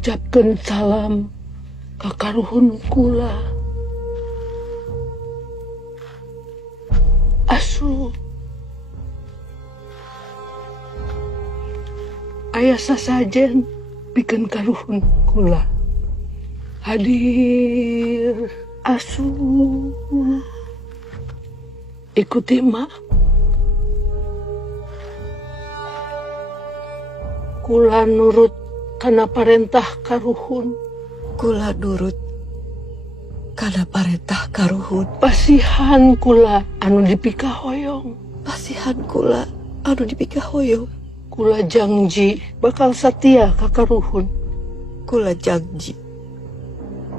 ngucapkeun salam ka karuhun kula. Asu aya sasajen pikeun karuhun kula. Hadir asu. Ikuti mak. Kula nurut kana parentah karuhun. Kula nurut kana parentah karuhun. Pasihan kula anu dipikahoyong. Pasihan kula anu dipikahoyong. Kula janji bakal satia ka karuhun. Kula janji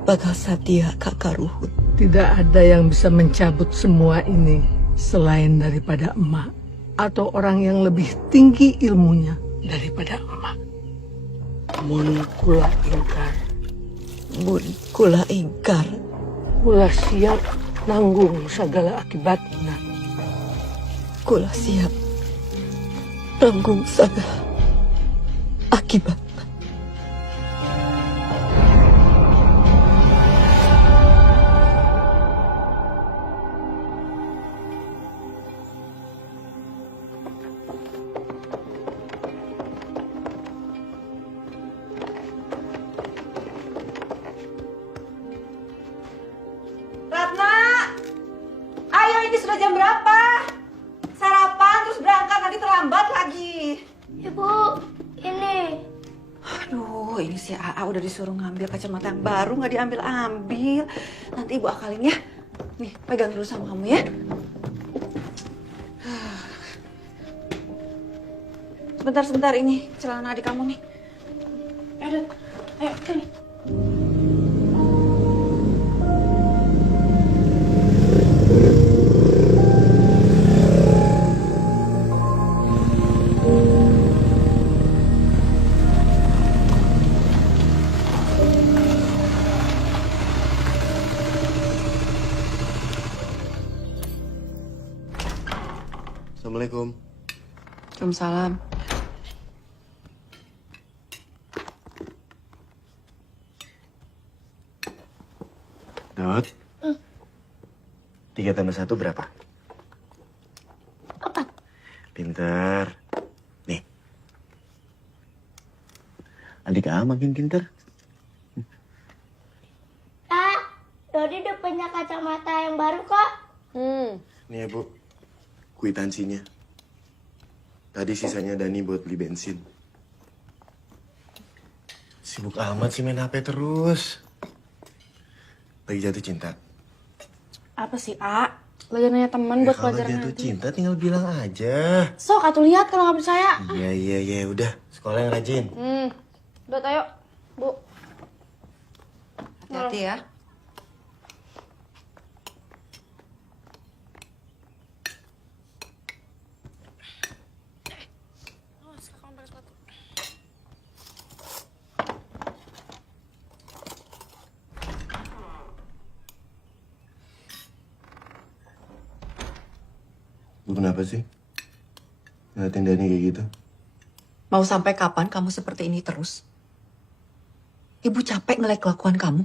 bakal satia ka karuhun. Tidak ada yang bisa mencabut semua ini selain daripada emak atau orang yang lebih tinggi ilmunya daripada emak. Mun kula ingkar. Mun kula ingkar. Kula siap nanggung segala akibatnya. Kula siap nanggung segala akibat. Ratna, ayo ini sudah jam berapa? Sarapan terus berangkat, nanti terlambat lagi. Ibu, ini. Aduh, ini si AA udah disuruh ngambil kacamata yang baru, nggak diambil-ambil. Nanti ibu akalin ya. Nih, pegang dulu sama kamu ya. Sebentar, ini celana adik kamu nih. Ayo, sini. Assalamualaikum. Waalaikumsalam. Dot. 3 tambah 1 berapa? 4. Pinter. Nih. Adik A makin pinter. Kak, Dodi udah punya kacamata yang baru kok. Nih ya, Bu. Kwitansinya. Tadi sisanya Dani buat beli bensin. Sibuk amat sih main HP terus. Lagi jatuh cinta. Apa sih, A? Lagi nanya teman buat Kalau pelajaran jatuh nanti. cinta tinggal bilang aja. Sok, atuh lihat kalau nggak percaya. Iya. Udah. Sekolah yang rajin. Udah, ayo. Bu. Hati-hati ya. Lu kenapa sih? Ngeliatin Dani kayak gitu? Mau sampai kapan kamu seperti ini terus? Ibu capek ngeliat kelakuan kamu.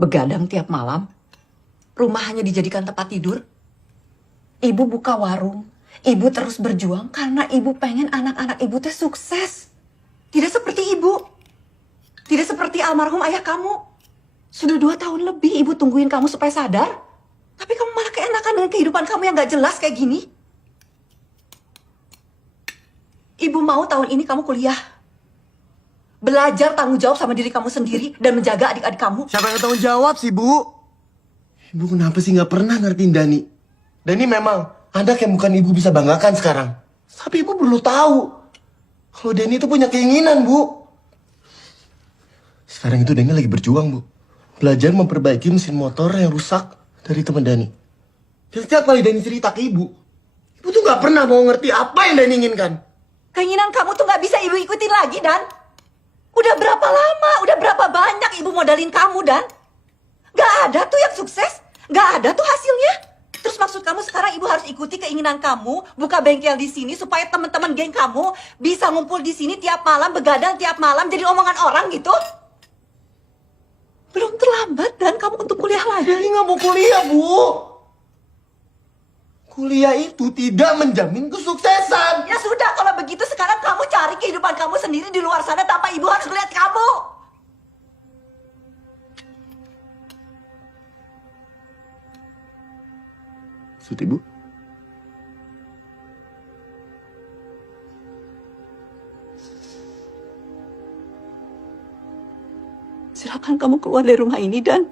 Begadang tiap malam. Rumah hanya dijadikan tempat tidur. Ibu buka warung. Ibu terus berjuang karena ibu pengen anak-anak ibu teh sukses. Tidak seperti ibu. Tidak seperti almarhum ayah kamu. Sudah 2 tahun lebih ibu tungguin kamu supaya sadar. Tapi kamu malah keenakan dengan kehidupan kamu yang gak jelas kayak gini. Ibu mau tahun ini kamu kuliah. Belajar tanggung jawab sama diri kamu sendiri dan menjaga adik-adik kamu. Siapa yang tanggung jawab sih, Bu? Ibu kenapa sih nggak pernah ngertiin Dani? Dani memang anak yang bukan ibu bisa banggakan sekarang. Tapi ibu perlu tahu kalau Dani itu punya keinginan, Bu. Sekarang itu Dani lagi berjuang, Bu. Belajar memperbaiki mesin motor yang rusak dari teman Dani. Dan setiap kali Dani cerita ke ibu tuh nggak pernah mau ngerti apa yang Dani inginkan. Keinginan kamu tuh gak bisa ibu ikutin lagi, Dan. Udah berapa lama, udah berapa banyak ibu modalin kamu, Dan. Gak ada tuh yang sukses. Gak ada tuh hasilnya. Terus maksud kamu sekarang ibu harus ikuti keinginan kamu, buka bengkel di sini supaya teman-teman geng kamu bisa ngumpul di sini tiap malam, begadang tiap malam jadi omongan orang gitu? Dani nggak mau kuliah, Bu. Kuliah itu tidak menjamin kesuksesan. Ya sudah, kalau begitu sekarang kamu cari kehidupan kamu sendiri di luar sana tanpa ibu harus melihat kamu. Maksud Ibu? Silakan kamu keluar dari rumah ini, Dan.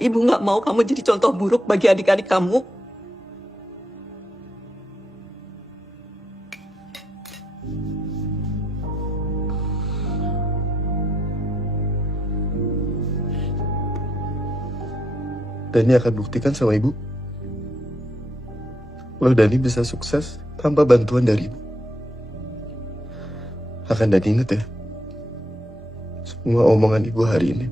Ibu nggak mau kamu jadi contoh buruk bagi adik-adik kamu. Dani akan buktikan sama Ibu kalau Dani bisa sukses tanpa bantuan dari Ibu. Akan Dani ingat ya semua omongan Ibu hari ini.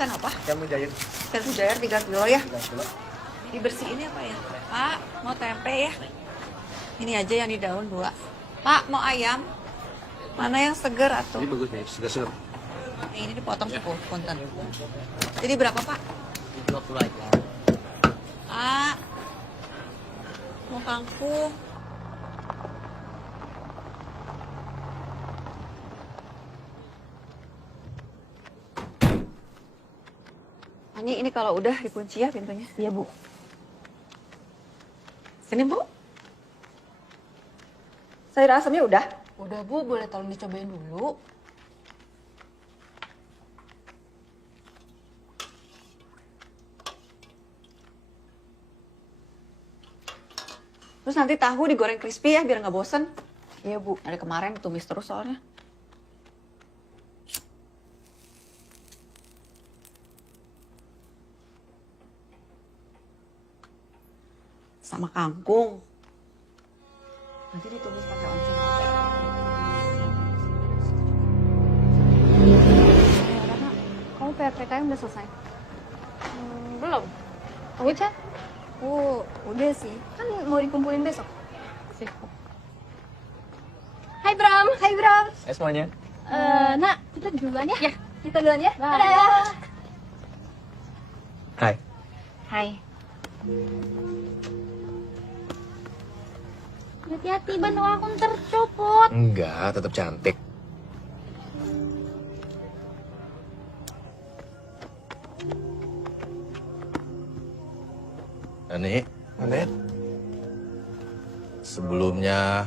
Ikan apa? Ikan mujair. Ikan mujair 3 kilo ya? Dibersihin ya Pak ya? Pak, mau tempe ya? Ini aja yang di daun 2. Pak, mau ayam? Mana yang seger atau? Ini bagus nih, segar-segar. Ini dipotong 10 punten. Jadi berapa Pak? 20 aja. Pak, mau kangkung. Ini kalau udah dikunci ya pintunya. Iya Bu. Sini Bu. Sayur asamnya udah? Udah Bu, boleh tolong dicobain dulu. Terus nanti tahu digoreng crispy ya biar nggak bosen. Iya Bu, dari kemarin ditumis terus soalnya. Sama kangkung. Nanti ditumis pakai oncom. Kamu PPKM udah selesai? Belum. Udah? Oh, udah sih. Kan mau dikumpulin besok. Sip. Hai Bram. Hai Bram. Semuanya. Nak, kita duluan ya? Ya. Kita duluan ya? Bye. Dadah. Hai. Hai. Hati-hati, bantu aku ntar copot. Enggak, tetap cantik. Ani, sebelumnya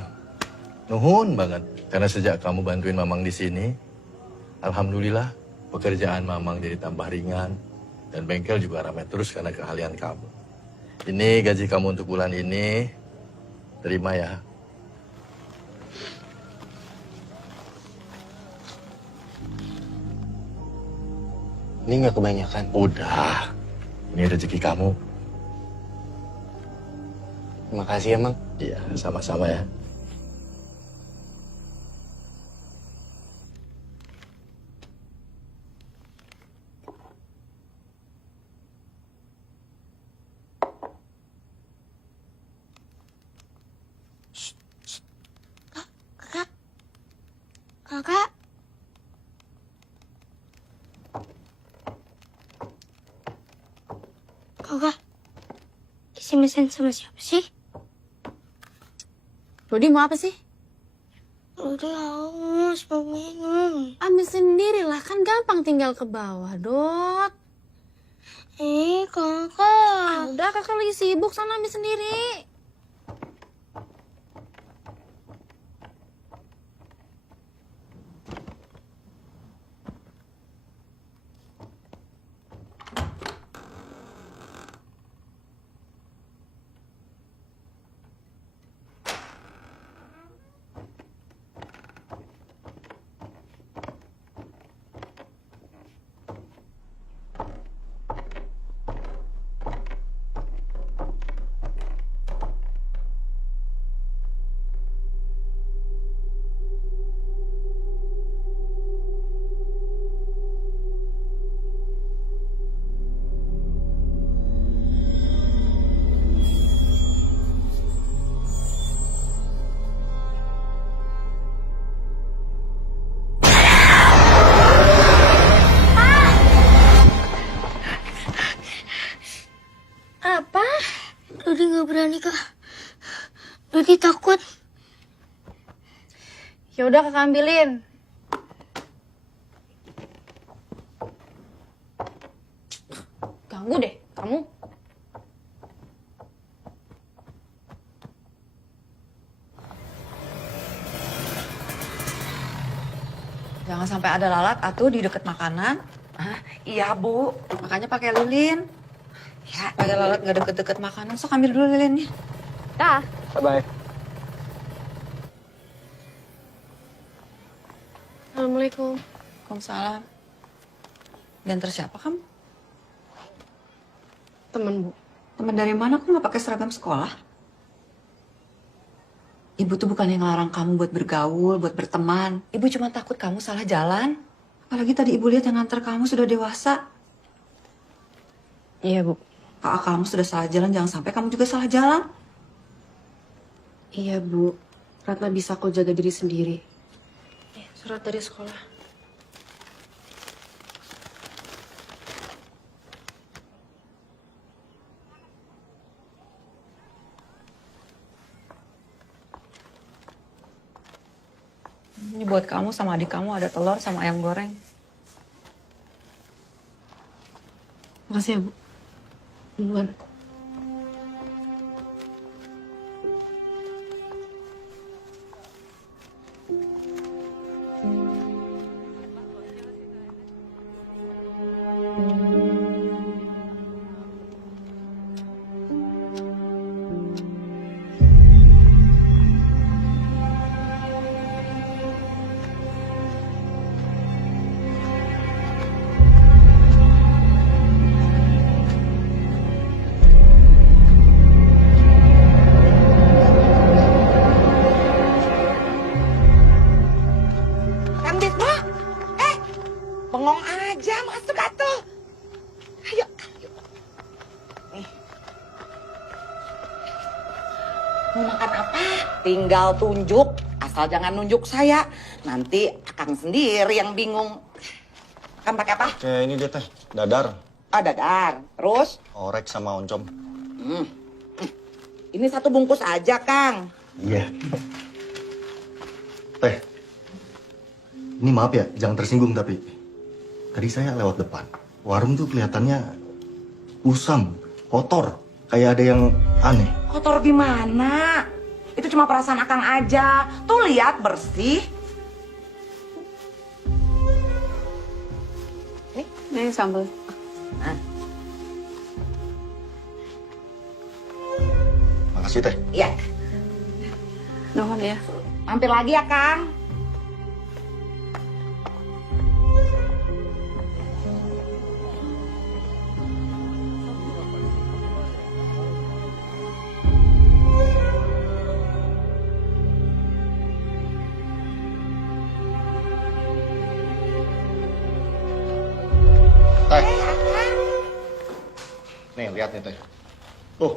nuhun banget karena sejak kamu bantuin Mamang di sini, alhamdulillah pekerjaan Mamang jadi tambah ringan dan bengkel juga ramai terus karena keahlian kamu. Ini gaji kamu untuk bulan ini, terima ya. Ini nggak kebanyakan. Udah, ini rezeki kamu. Makasih ya, Mang. Iya, sama-sama ya. Kakak. Kakak. Isi mesin sama siapa sih? Rodi mau apa sih? Udah haus, mau minum. Ambil sendirilah, kan gampang tinggal ke bawah, Dot. Kakak. Udah, kakak lagi sibuk, sana ambil sendiri. Ya udah kakak ambilin. Ganggu deh kamu. Jangan sampai ada lalat atuh di deket makanan. Ah, iya Bu, makanya pakai lilin. Ya, ada lalat nggak deket-deket makanan, sok ambil dulu lilinnya. Dah. Bye-bye. Assalamualaikum. Waalaikumsalam. Diantar siapa kamu? Temen Bu. Teman dari mana kok nggak pakai seragam sekolah? Ibu tuh bukan yang ngelarang kamu buat bergaul, buat berteman. Ibu cuma takut kamu salah jalan. Apalagi tadi ibu lihat yang nganter kamu sudah dewasa. Iya Bu. Kakak kamu sudah salah jalan, jangan sampai kamu juga salah jalan. Iya Bu. Ratna bisa kok jaga diri sendiri. Surat dari sekolah. Ini buat kamu sama adik kamu ada telur sama ayam goreng. Makasih ya Bu. Duluan. Kambit, Ma. Bengong aja, masuk atuh. Ayo, ayo. Nih. Mau makan apa? Tinggal tunjuk, asal jangan nunjuk saya. Nanti Akang sendiri yang bingung. Kan pakai apa? Kayak ini dia teh, dadar, Oh, dadar. Terus? orek sama oncom. Ini satu bungkus aja, Kang. Iya. Teh, ini maaf ya, jangan tersinggung tapi tadi saya lewat depan. Warung tuh kelihatannya usam, kotor, kayak ada yang aneh. Kotor gimana? Itu cuma perasaan Akang aja. Tuh lihat bersih. Nih sambal. Makasih teh. Iya. Nuhun ya. Mampir lagi ya, Kang. Teh. Nih, lihat nih teh. Tuh,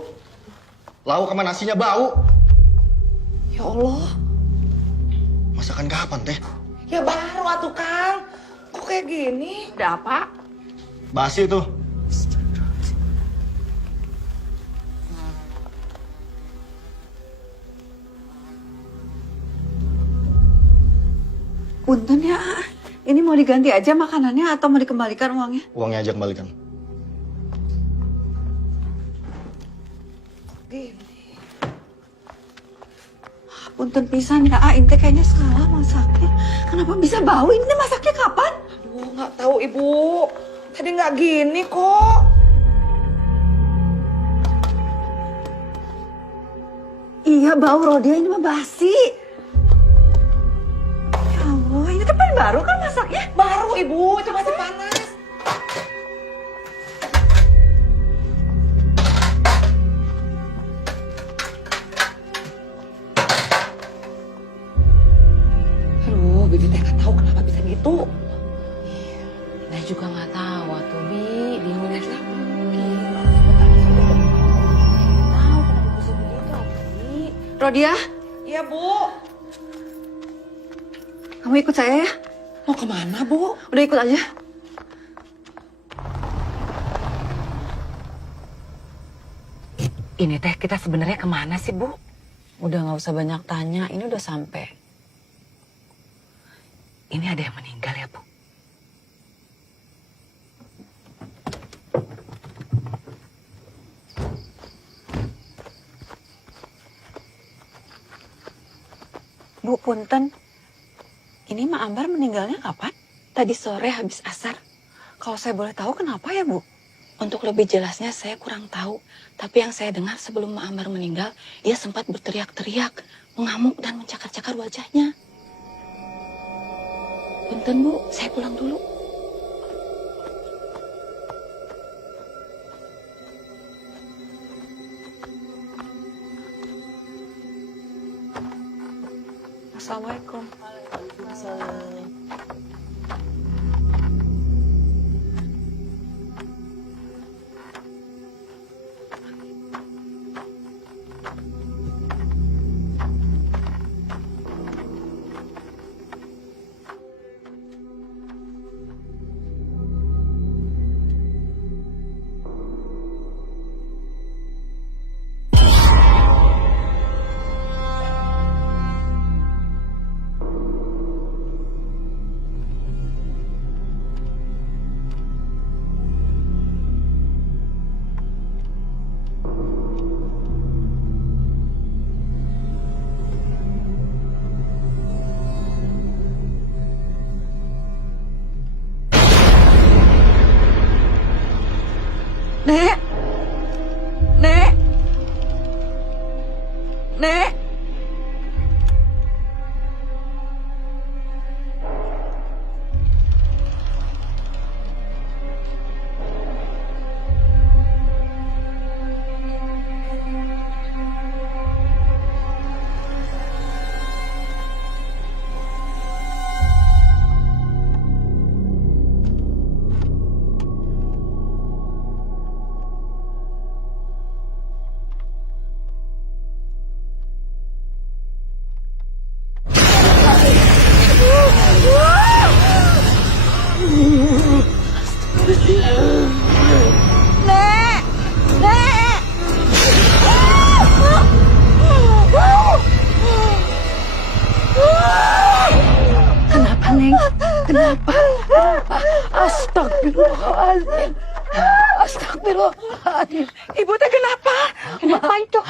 lauk sama nasinya bau. Ya Allah. Masakan kapan teh? Ya baru atuh, Kang. Kok kayak gini? Ada apa? Basi tuh. Punten ya, ini mau diganti aja makanannya atau mau dikembalikan uangnya? Uangnya aja kembalikan. Punten pisan ya, Inte kayaknya salah masaknya. Kenapa bisa bau? Ini masaknya kapan? Aduh, nggak tahu, Ibu. Tadi nggak gini kok. Iya bau Rodia, ini mah basi. Ya Allah, ini kan baru kan masaknya? Baru, Ibu. Itu masih panas. Aduh, Bibi teh nggak tahu kenapa bisa gitu. Nah juga nggak tahu tuh Bi, bingung aja. Iya. Tahu kenapa bisa begitu Bi? Rodia, Iya, Bu. kamu ikut saya ya? Mau kemana, Bu? Udah ikut aja. Ini teh kita sebenarnya kemana sih Bu? Udah nggak usah banyak tanya, ini udah sampai. ini ada yang meninggal ya, Bu? Bu, punten. Ini Mak Ambar meninggalnya kapan? Tadi sore habis asar. Kalau saya boleh tahu kenapa ya, Bu? Untuk lebih jelasnya saya kurang tahu. Tapi yang saya dengar sebelum Mak Ambar meninggal, ia sempat berteriak-teriak, mengamuk dan mencakar-cakar wajahnya. Punten, Bu, saya pulang dulu. Assalamualaikum. Nek! Nek! Nek! Nek! Nek! Kenapa, Neng? Kenapa? Astagfirullahaladzim. Astagfirullahaladzim. Ibu teh kenapa? Kenapa itu?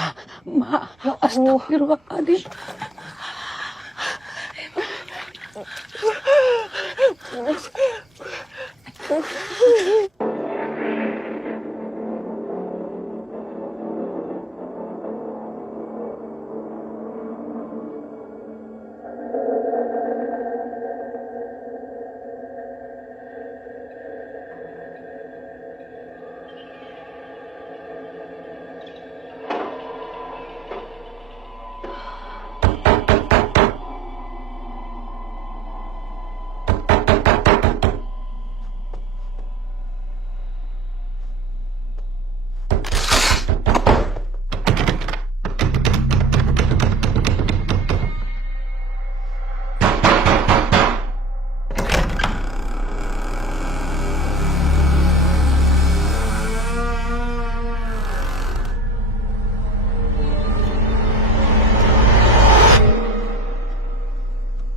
Mak, astagfirullahaladzim.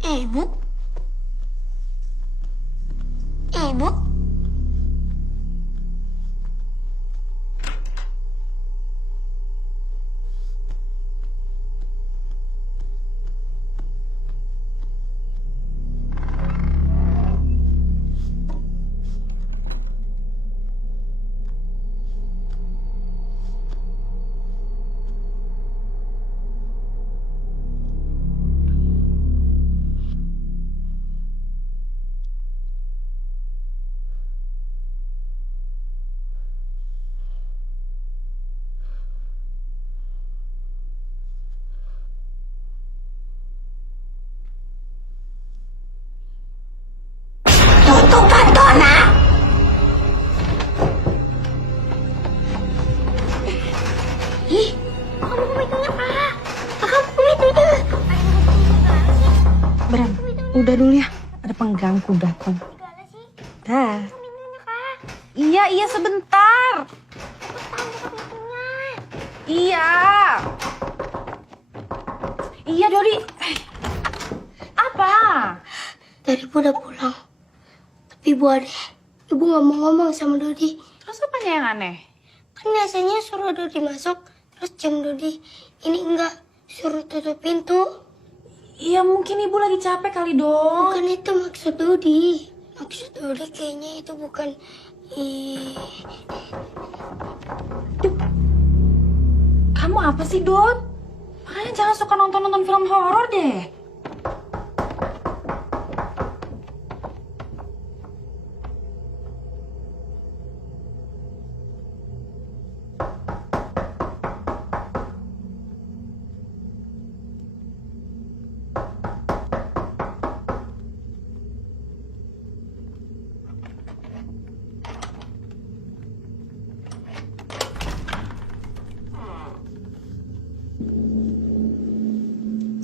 Ibu? Ibu? Tutup kantona! Ih, kamu kumitunya, Pak. Kamu kumitunya. Bram, udah dulu ya. Ada pengganggu datang. Dah. Iya, sebentar. Iya. Iya, Dodi. Apa? Dari Ibu udah pulang. Tapi Ibu Ade, Ibu nggak mau ngomong sama Dodi. Terus apanya yang aneh? Kan biasanya suruh Dodi masuk, terus jam Dodi ini enggak suruh tutup pintu. Ya mungkin ibu lagi capek kali dong. Bukan itu maksud Dodi. Maksud Dodi kayaknya itu bukan Kamu apa sih, Dot? Makanya jangan suka nonton-nonton film horor deh.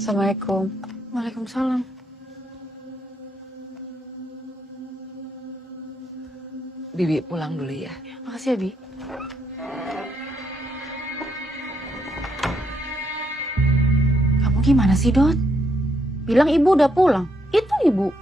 Assalamualaikum. Waalaikumsalam. Bibi pulang dulu ya. Makasih ya, Bi. Kamu gimana sih, Dot? Bilang ibu udah pulang. Itu ibu.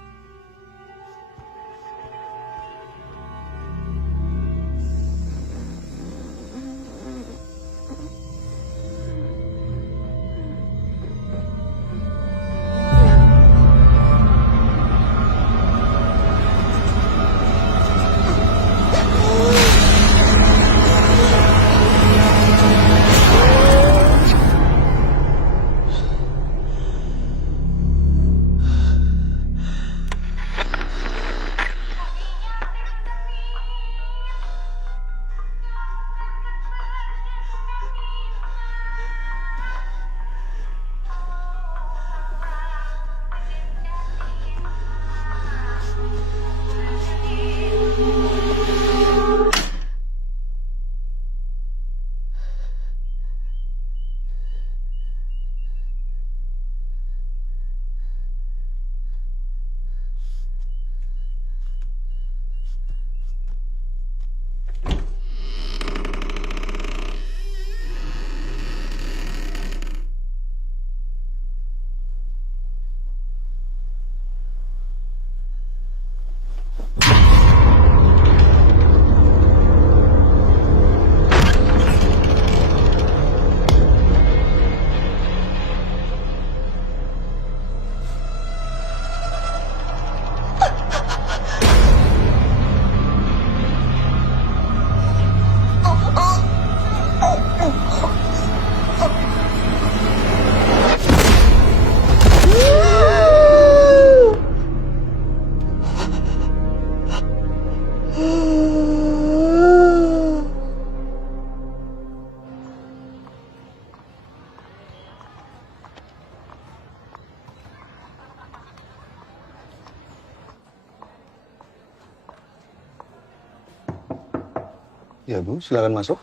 Ya Bu, silakan masuk.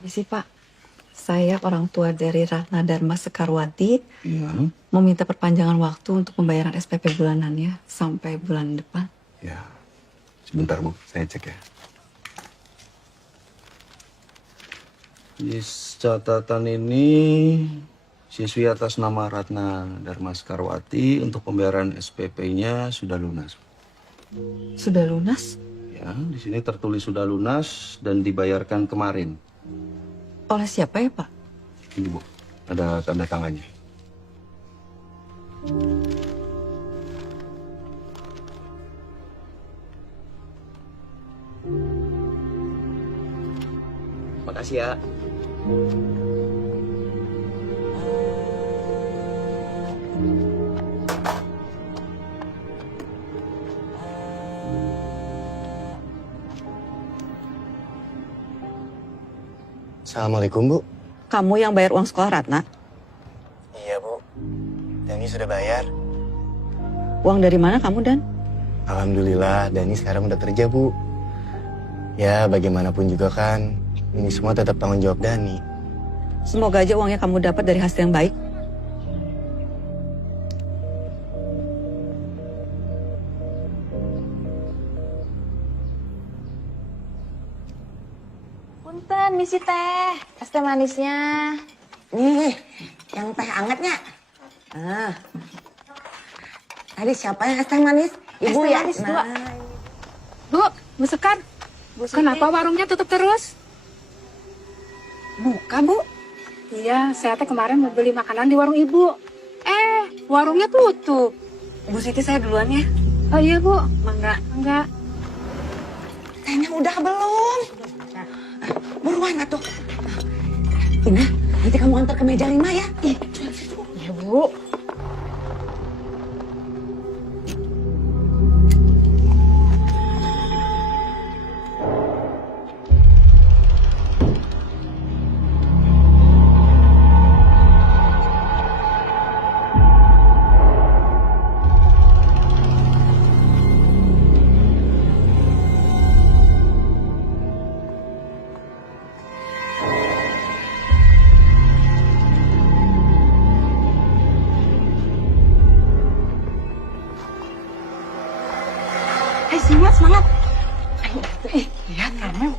Misi Pak, saya orang tua dari Ratna Dharma Sekarwati Iya. meminta perpanjangan waktu untuk pembayaran SPP bulanannya sampai bulan depan. Ya. Sebentar Bu, saya cek ya. Di catatan ini siswi atas nama Ratna Dharma Sekarwati untuk pembayaran SPP-nya sudah lunas. Sudah lunas? Ya, di sini tertulis sudah lunas dan dibayarkan kemarin. Oleh siapa ya Pak? Ini Bu, ada tanda tangannya. Makasih ya. Assalamualaikum, Bu. Kamu yang bayar uang sekolah Ratna? Iya, Bu. Dani sudah bayar. Uang dari mana kamu, Dan? Alhamdulillah, Dani sekarang udah kerja, Bu. Ya, bagaimanapun juga kan, ini semua tetap tanggung jawab Dani. Semoga aja uangnya kamu dapat dari hasil yang baik. Punten, misi teh. Es teh manisnya. Nih, yang teh angetnya. Ah. Tadi siapa yang es teh manis? Ibu Es teh ya? manis, dua. Bu, Bu Sekar. Kenapa warungnya tutup terus? Buka, Bu. Iya, saya teh kemarin mau beli makanan di warung Ibu. Warungnya tutup. Bu Siti, saya duluan ya. Oh iya, Bu. Enggak. Tehnya udah belum? Buruan atuh. Ina, nanti kamu antar ke meja 5 ya. Ya, Bu. Semangat. Ayo, lihat kamu.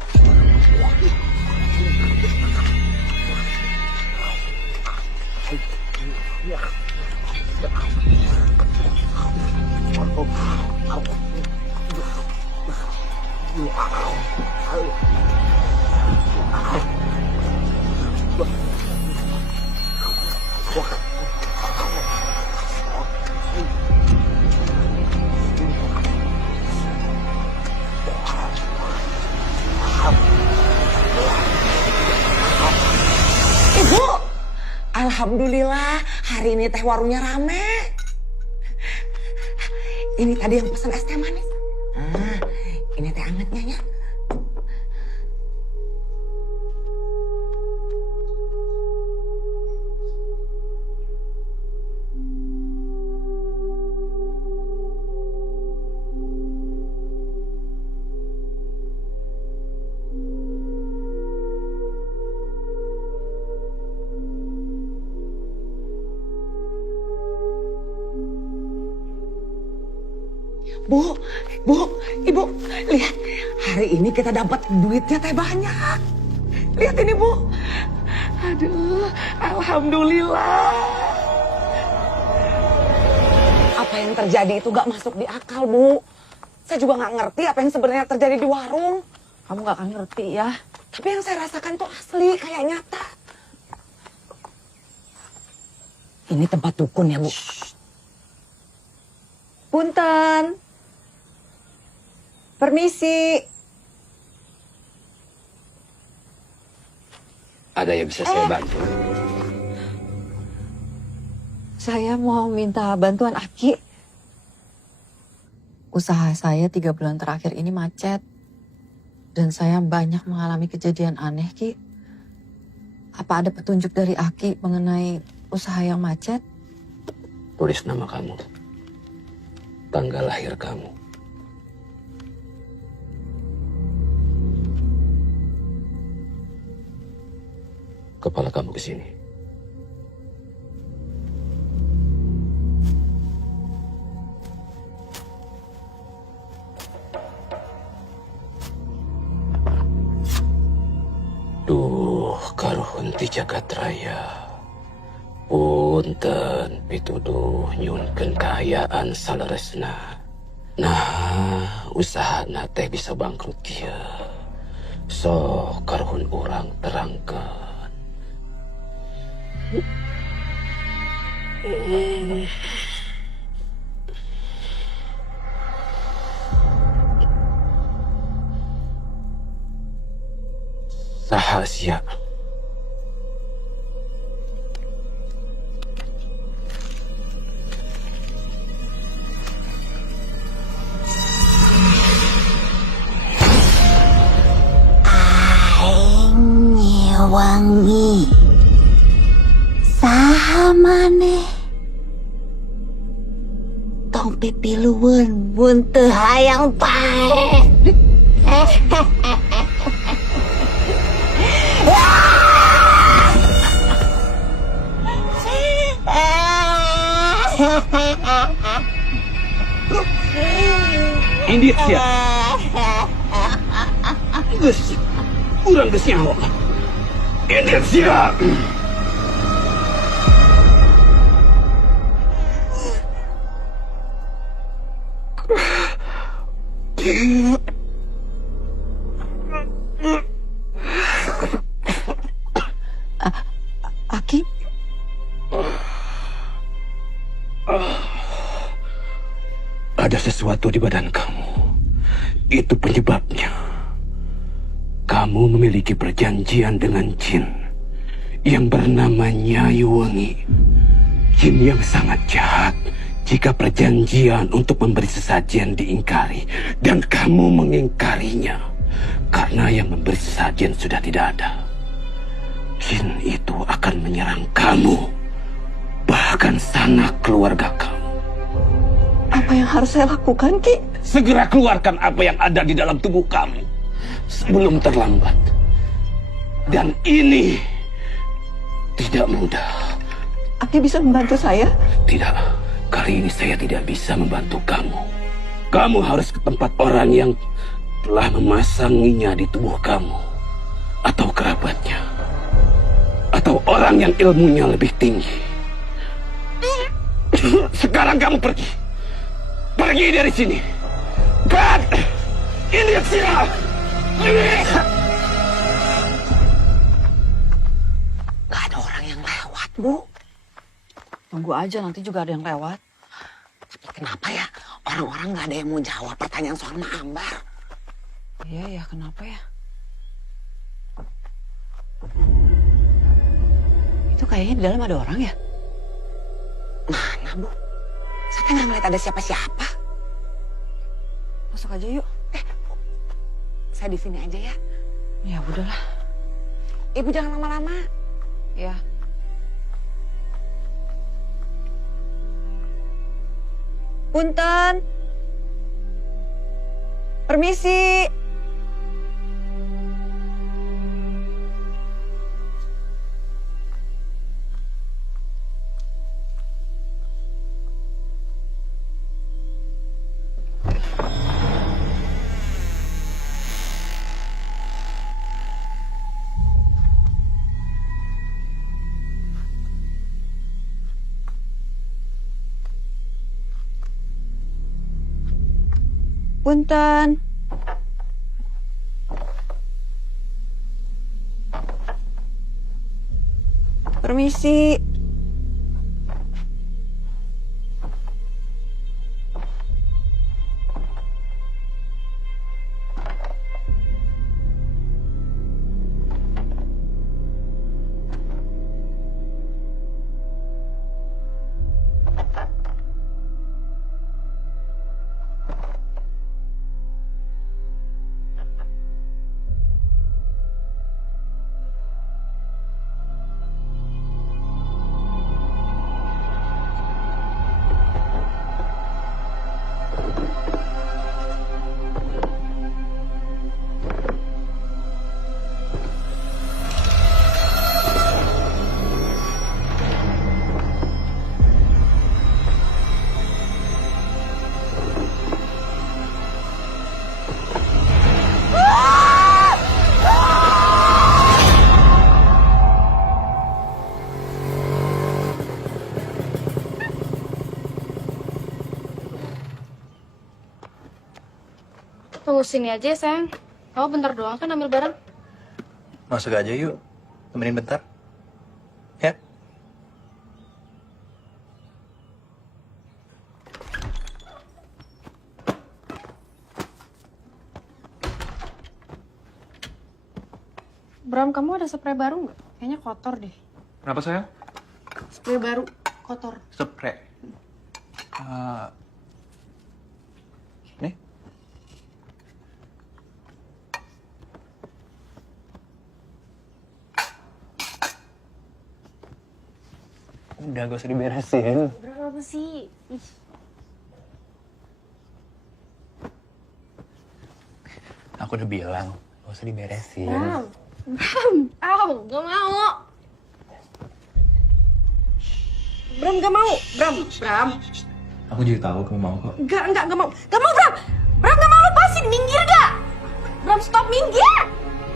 Ibu, alhamdulillah hari ini teh warungnya rame. Ini tadi yang pesan es teh manis. Ini teh angetnya ya. Bu, Ibu, lihat. Hari ini kita dapat duitnya teh banyak. Lihat ini, Bu. Aduh, alhamdulillah. Apa yang terjadi itu gak masuk di akal, Bu. Saya juga gak ngerti apa yang sebenarnya terjadi di warung. Kamu gak akan ngerti ya. Tapi yang saya rasakan tuh asli, kayak nyata. Ini tempat dukun ya, Bu. Punten. Permisi. Ada yang bisa saya bantu? Saya mau minta bantuan Aki. Usaha saya 3 bulan terakhir ini macet. Dan saya banyak mengalami kejadian aneh, Ki. Apa ada petunjuk dari Aki mengenai usaha yang macet? Tulis nama kamu, tanggal lahir kamu. Kepala kamu ke sini. Duh, karuhun ti jagat raya. Punten pituduh nyunkeun kaayaan saleresna. Nah, usaha teh bisa bangkrut kieu. Sok karuhun urang terangkeun. Rahasia. Aing wangi. Saha maneh? Tong pipilueun mun teu hayang pae. Indit sia. Geus, urang geus nyaho. Indit sia. Aki? Ada sesuatu di badan kamu. Itu penyebabnya. Kamu memiliki perjanjian dengan jin yang bernama Nyai Wengi. Jin yang sangat jahat jika perjanjian untuk memberi sesajen diingkari dan kamu mengingkarinya karena yang memberi sesajen sudah tidak ada. Jin itu akan menyerang kamu, bahkan sanak keluarga kamu. Apa yang harus saya lakukan, Ki? Segera keluarkan apa yang ada di dalam tubuh kamu sebelum terlambat. Dan ini tidak mudah. Aki bisa membantu saya? Tidak, kali ini saya tidak bisa membantu kamu. Kamu harus ke tempat orang yang telah memasanginya di tubuh kamu, atau kerabatnya, atau orang yang ilmunya lebih tinggi. Sekarang kamu pergi. Pergi dari sini. Kat! Ini siapa? Gak ada orang yang lewat, Bu. Tunggu aja, nanti juga ada yang lewat. Tapi kenapa ya orang-orang gak ada yang mau jawab pertanyaan soal Mak Ambar? Iya ya, kenapa ya? Itu kayaknya di dalam ada orang ya? Mana, Bu? Saya nggak ngeliat ada siapa-siapa. Masuk aja yuk. Bu, saya di sini aja ya. Ya udahlah. Ibu jangan lama-lama. Ya. Punten. Permisi. Punten. Permisi. Tunggu sini aja ya, sayang. Kamu bentar doang kan ambil barang? Masuk aja yuk. Temenin bentar. Ya. Bram, kamu ada spray baru nggak? Kayaknya kotor deh. Kenapa sayang? Spray baru, kotor. Spray. Nih. Udah gak usah diberesin. Berapa sih? Ih. Aku udah bilang, gak usah diberesin. Bram, Bram, gak mau. Bram, gak mau. Bram. Aku jadi tahu kamu mau kok. Gak mau. Gak mau, Bram. Bram, gak mau, lepasin. Minggir gak? Bram, stop, minggir.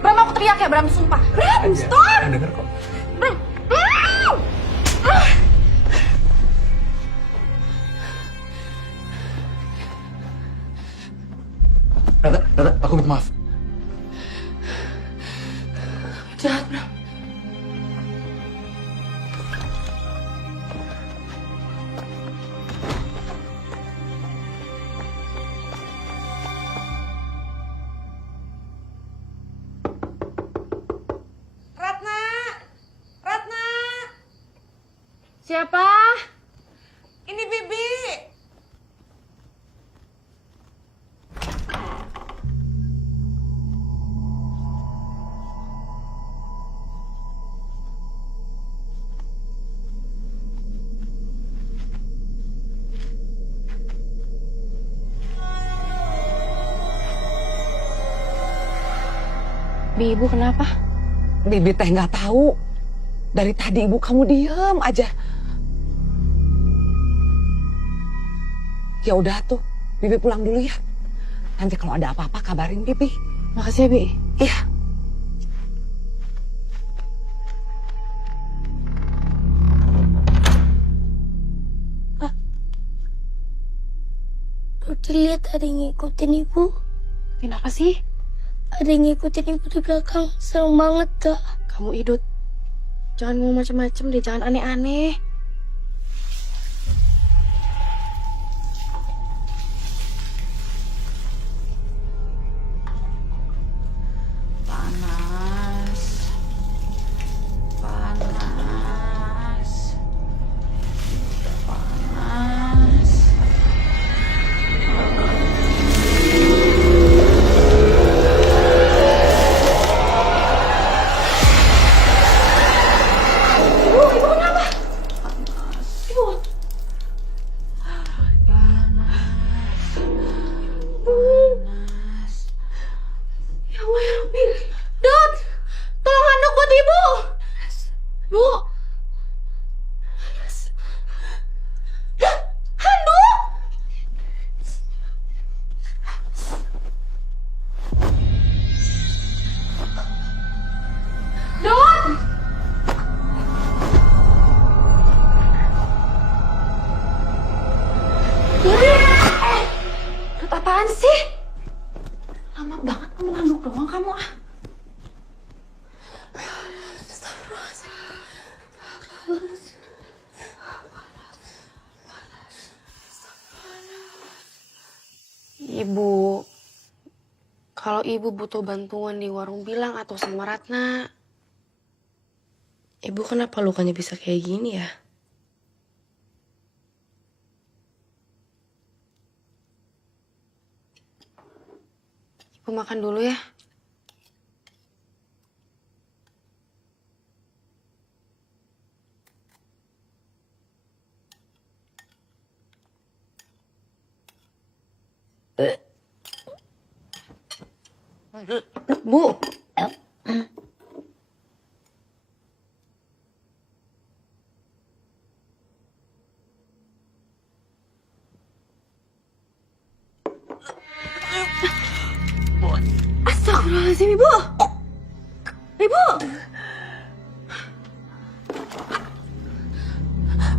Bram, aku teriak ya, Bram, sumpah. Bram, stop. Denger kok. Bram. Aku minta maaf. Jahat, Bram. Ratna! Ratna! Siapa? Ini Bibi. Bi, ibu kenapa? Bibi teh nggak tahu. Dari tadi ibu kamu diem aja. Ya udah tuh, Bibi pulang dulu ya. Nanti kalau ada apa-apa kabarin Bibi. Makasih ya, Bi. Iya. Dodi lihat ada yang ngikutin ibu. Kenapa sih? Ada yang ngikutin ibu di belakang. Serem banget, Kak. Kamu Idut. Jangan ngomong macam-macam deh, jangan aneh-aneh. Panas. Panas. Panas. Ibu kenapa? Ibu. Ya Allah ya Rabbi. Dot, tolong handuk buat ibu. Bu. Dot, handuk. Dot. Dot, apaan sih? Lama banget kamu ngangguk doang kamu ah. Ibu, kalau ibu butuh bantuan di warung bilang atau sama Ratna. Ibu kenapa lukanya bisa kayak gini ya? Ibu makan dulu ya. Bu. Astagfirullahaladzim, Ibu. Ibu.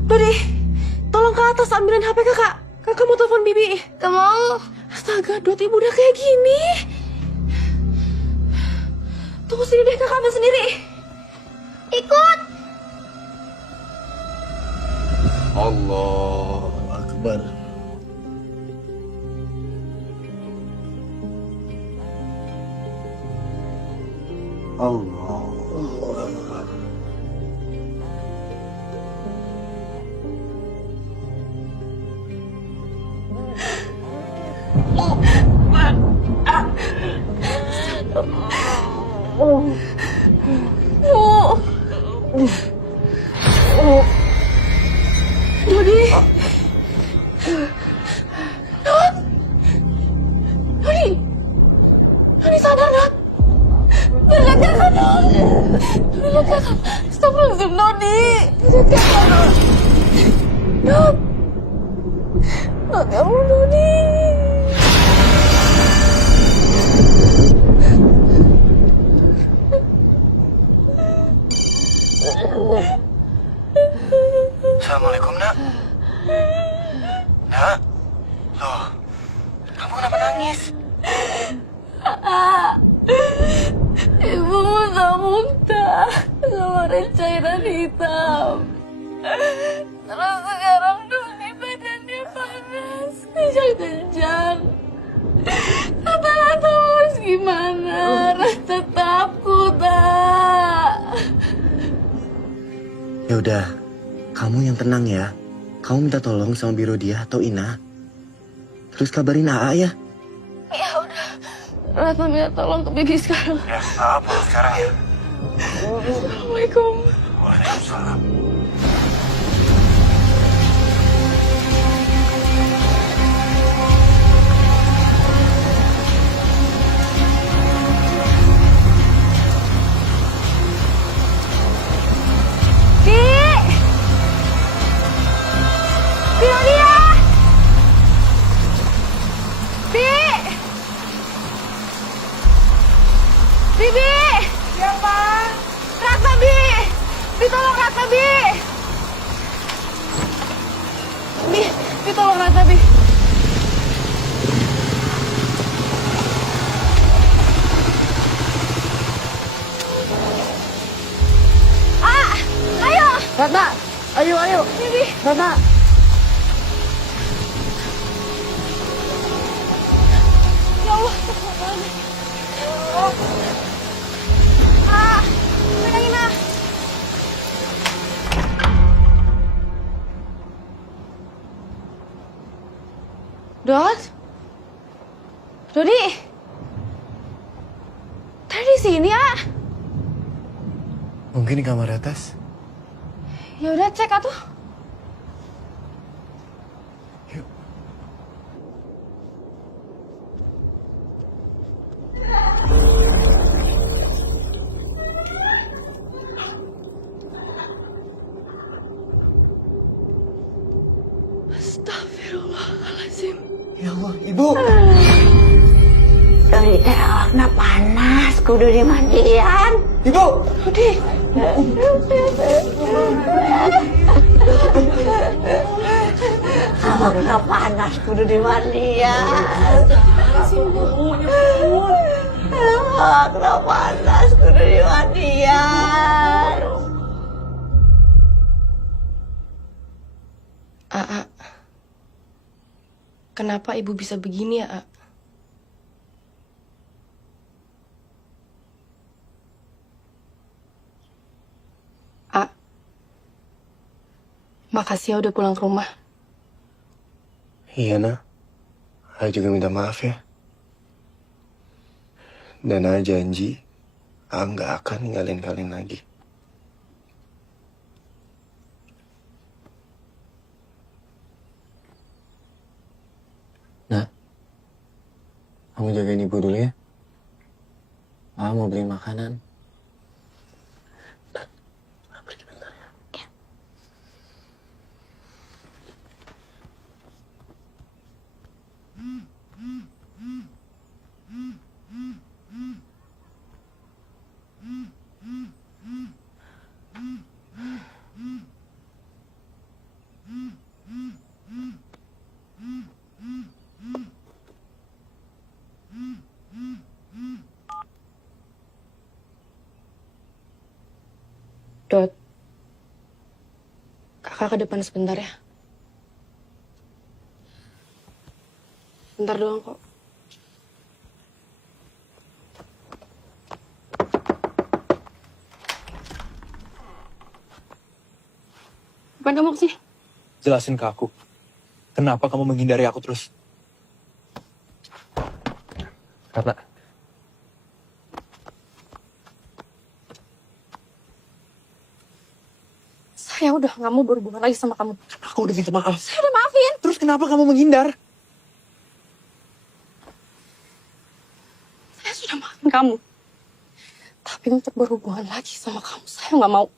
Dodi, tolong ke atas ambilin HP kakak. Kakak mau telepon Bibi. Gak mau. Astaga, Dot, ibu udah kayak gini. Tunggu sini deh, kakak ambil sendiri. Ikut. Allahu Akbar. Allahu Akbar. Dodi. Dodi. Dodi sadar, Dot. Lihat kakak, Dot. Lihat kakak. Astagfirullahaladzim, Dodi. Lihat kakak, Dot. Dot. Dot, ya Allah, Dodi. Assalamualaikum, Nak. Nak. Loh, kamu kenapa nangis? Ibu muntah-muntah ngeluarin cairan hitam. Terus sekarang Doni badannya panas, kejang-kejang. Tata nggak tahu harus gimana. Rasa takut, Ya udah, kamu yang tenang ya. Kamu minta tolong sama Biro dia atau Ina. Terus kabarin AA ya. Ya udah, Ratna minta tolong ke Bibi sekarang. Ya, AA pulang sekarang ya. Assalamualaikum. Waalaikumsalam. Tolong Ratna, Bi. Ayo. Ratna, ayo. Bibi. Ratna. Ya Allah. Ina. Dodi, tadi di sini ya? Mungkin di kamar atas. Ya udah cek atuh. Astagfirullahaladzim. Ya Allah, Ibu. Dodi teh awakna panas, kudu dimandian. Ibu. Dodi. Awakna panas, kudu dimandian. Awakna panas, kudu dimandian. Aa, kenapa ibu bisa begini ya, A? Makasih ya udah pulang ke rumah. Iya, Nak. Saya juga minta maaf ya. Dan Ana janji, Ana nggak akan ninggalin kalian lagi. Nak, kamu jagain ibu dulu ya. Ana mau beli makanan. Dot, kakak ke depan sebentar ya. Bentar doang kok. Kapan kamu kesini? Jelasin ke aku. Kenapa kamu menghindari aku terus? Karena saya udah nggak mau berhubungan lagi sama kamu. aku udah minta maaf. Saya udah maafin. Terus kenapa kamu menghindar? Saya sudah maafin kamu. Tapi untuk berhubungan lagi sama kamu, saya nggak mau.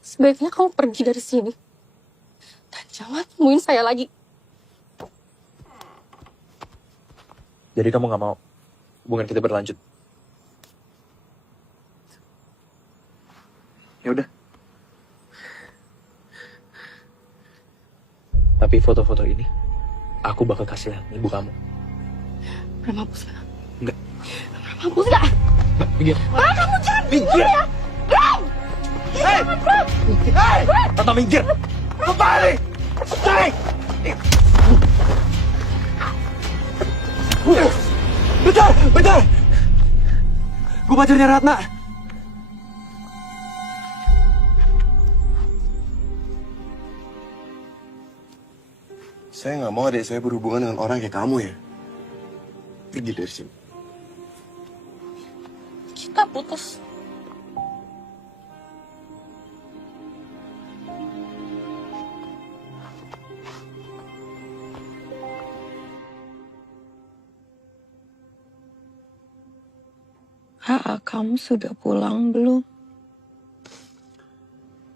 Sebaiknya kamu pergi dari sini. Dan jangan temuin saya lagi. Jadi kamu nggak mau hubungan kita berlanjut? Ya udah. Tapi foto-foto ini aku bakal kasih lihat ibu kamu. Bram, hapus gak? Enggak. Bram, hapus gak? Minggir. Bram, kamu jangan Minggir. ya! Bram! Hei! Bram! Hei! Tata minggir! Kembali! Stay! Bentar! Bentar! Gue pacarnya Ratna. Saya nggak mau adik saya berhubungan dengan orang kayak kamu ya. Pergi dari sini. Kita putus. Kamu sudah pulang belum?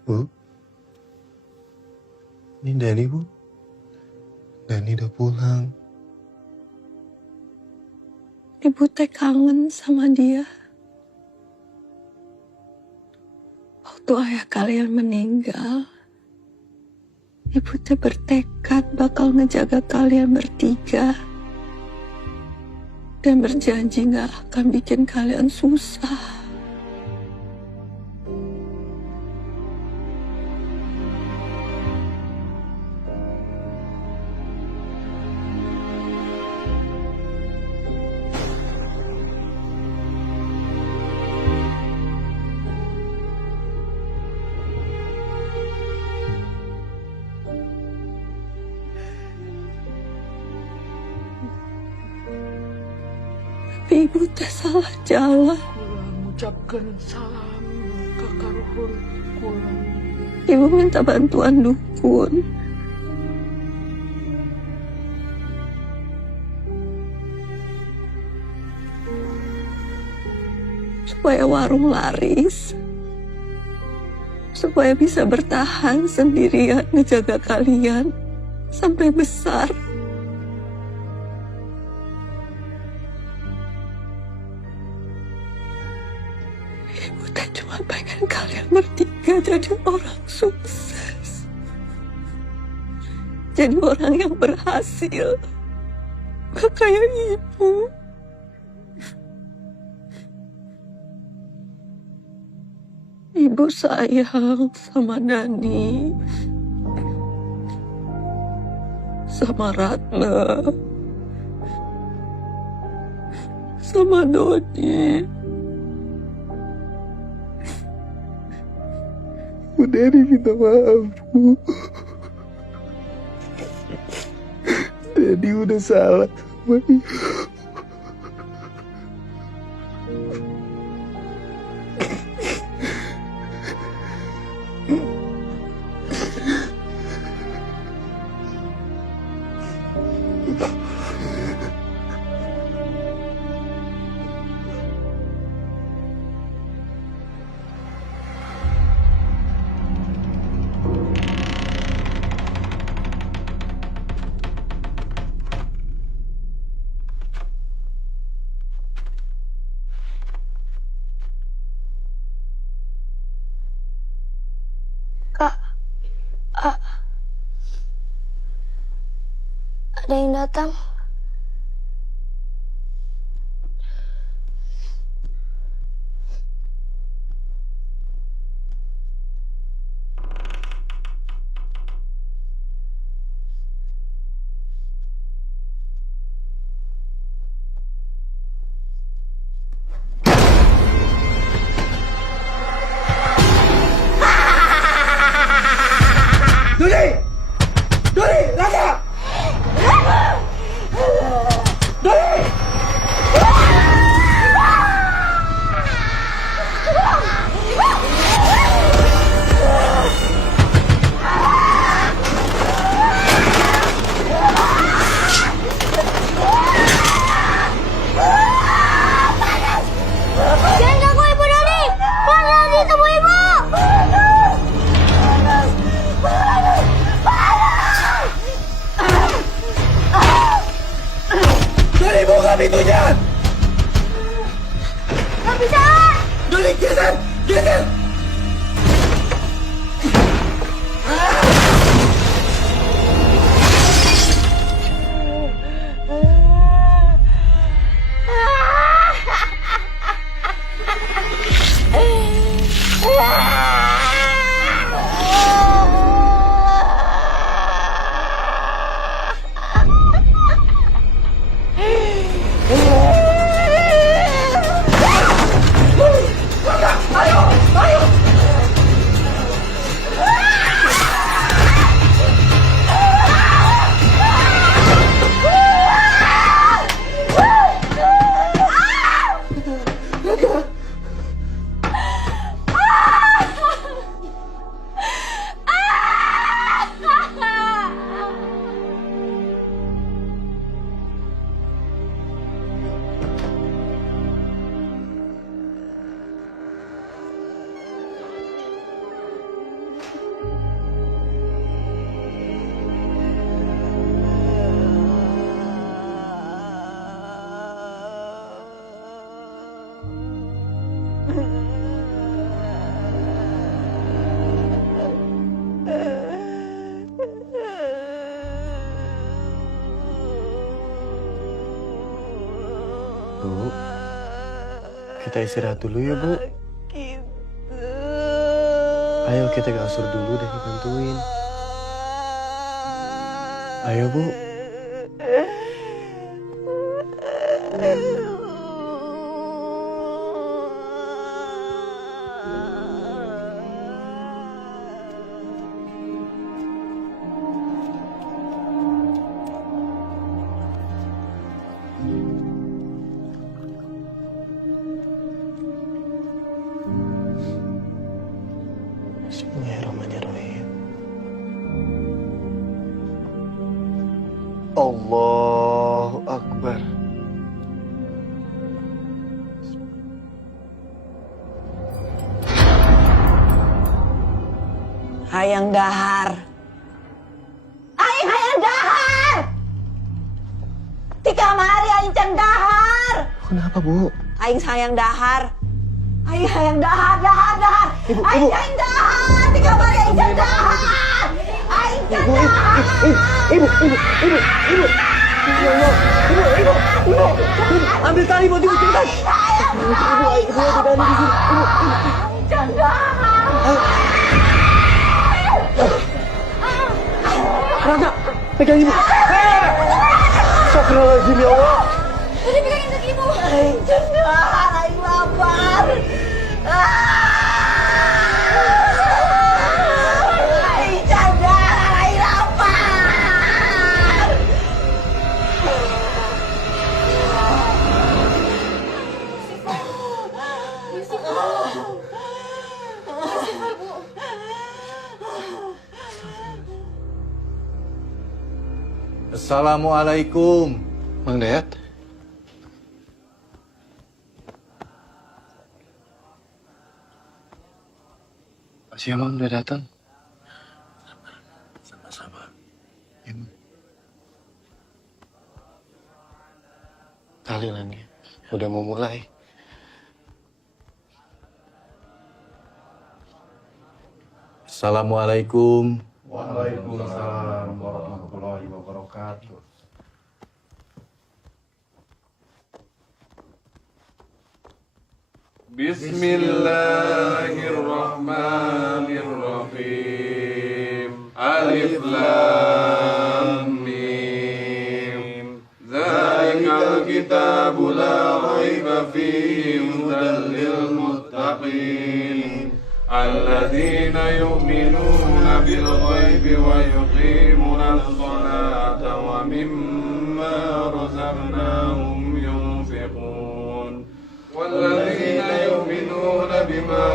Bu? Ini Dani, Bu. Dani udah pulang. Ibu teh kangen sama dia. Waktu ayah kalian meninggal, ibu teh bertekad bakal ngejaga kalian bertiga. Dan berjanji gak akan bikin kalian susah. Tapi ibu teh salah jalan. Mengucapkan salam ke karuhun kulang. Ibu minta bantuan dukun. Supaya warung laris. Supaya bisa bertahan sendirian ngejaga kalian sampai besar. Ibu tak cuma pengen kalian bertiga jadi orang sukses. Jadi orang yang berhasil. Gak kayak ibu. Ibu sayang sama Dani. Sama Ratna. Sama Dodi. Bu Dani minta maaf, Bu. Dani udah salah sama ibu. Kak, ada yang datang. Dodi! Dodi! Raka! Dodi! Jangan ganggu Ibu Dodi! Panas itu Bu Ibu! Panas! Kita istirahat dulu ya, Bu. Ayo kita ke kasur dulu deh, bantuin. Ayo, Bu. Bismillahirrahmanirrahim. Allahu Akbar. Hayang dahar. Aing hayang dahar. Di kamari aing can dahar. Kenapa, Bu? Aing sayang dahar. Aing hayang dahar. Ibu, Aing Ibu. hayang dahar. Di kamari aing can dahar. Aing can dahar. Ibu. Ya Allah. Ibu. Ambil tali buat ibu cepetan. Ibu ada di sini. Aing can dahar. Rangga, pegang ibu. Astagfirullahaladzim, ya Allah. Udah pegangin kaki ibu. Aing can dahar. Aing lapar. Aing can dahar. Aing lapar. Assalamualaikum. Mang Dayat. Makasih ya, Mang, udah datang. Sama-sama. Tahlilannya udah mau mulai. Assalamualaikum. Waalaikumsalam warahmatullahi wabarakatuh. Bismillahirrahmanirrahim. Alif Lam Mim. Zalikal kitabu la raiba fihi hudan lil muttaqin. Alladzina yu'minuna bil ghaibi wa yuqimuna as-salata wa mimma razaqnahum yunfiqun. والذين يؤمنون بما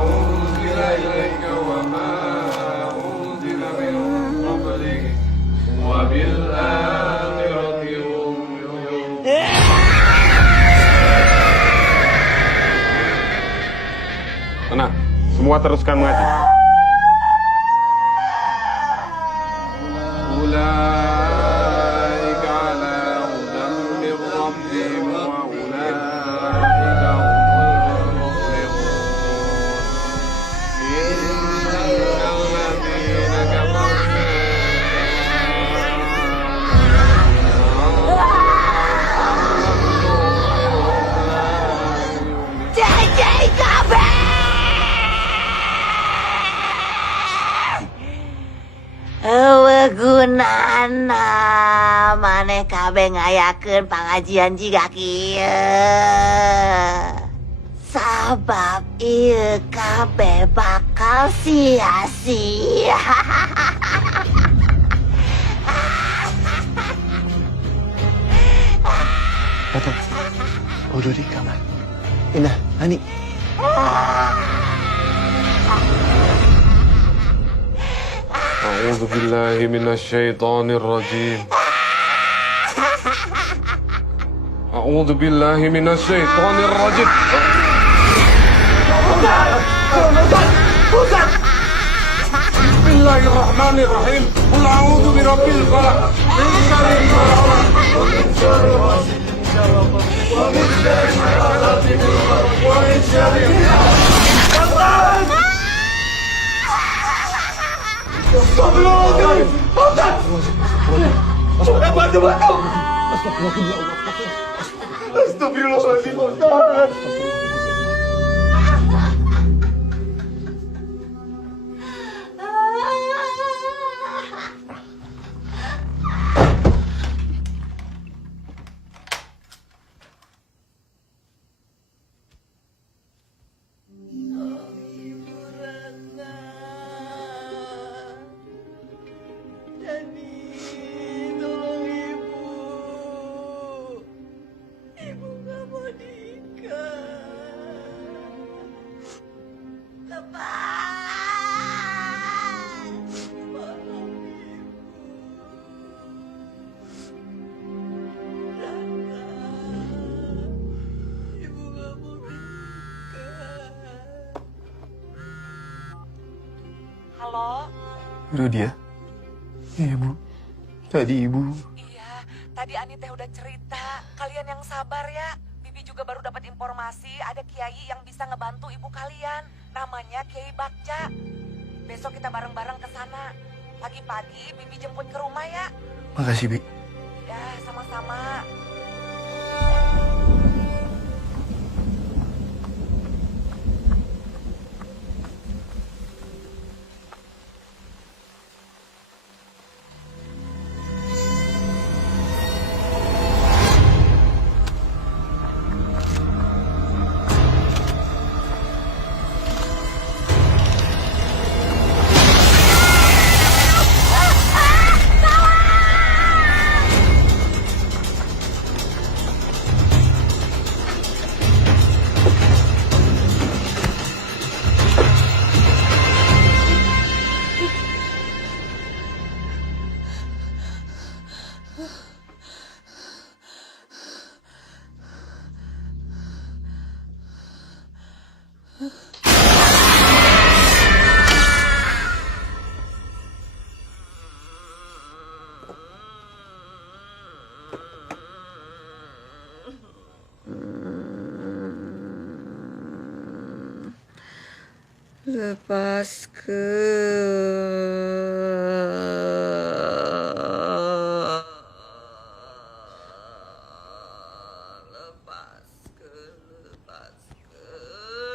أنزل إليك وما أنزل من قبلك وبالآخرة هم يوقنون. Tenang, semua teruskan mengaji. أولئك على هدى من ربهم وأولئك هم المفلحون. إن الذين كفروا Cecek kabeh. Gunana maneh kabeh ngayakeun pangajian jiga kieu. Sabab ieu kabeh bakal sia-sia. Kata, udah di kamar. Indah, Hani. أعوذ بالله من الشيطان الرجيم. أعوذ بالله من الشيطان الرجيم. بسم الله الرحمن الرحيم. قل أعوذ برب الفلق من شر ما خلق ومن شر غاسق إذا وقب ومن شر حاسد إذا حسد ومن شر Astagfirullahaladzim! Ustaz! Bantu! Astagfirullahaladzim! Astagfirullahaladzim, Ustaz. Halo? Itu dia? Iya, Bu. Tadi Ibu. Iya, tadi Ani teh udah cerita. Kalian yang sabar ya. Bibi juga baru dapat informasi ada kiai yang bisa ngebantu ibu kalian. Namanya Kiai Bagja. Besok kita bareng-bareng ke sana. Pagi-pagi Bibi jemput ke rumah ya. Makasih, Bi. Ya, sama-sama.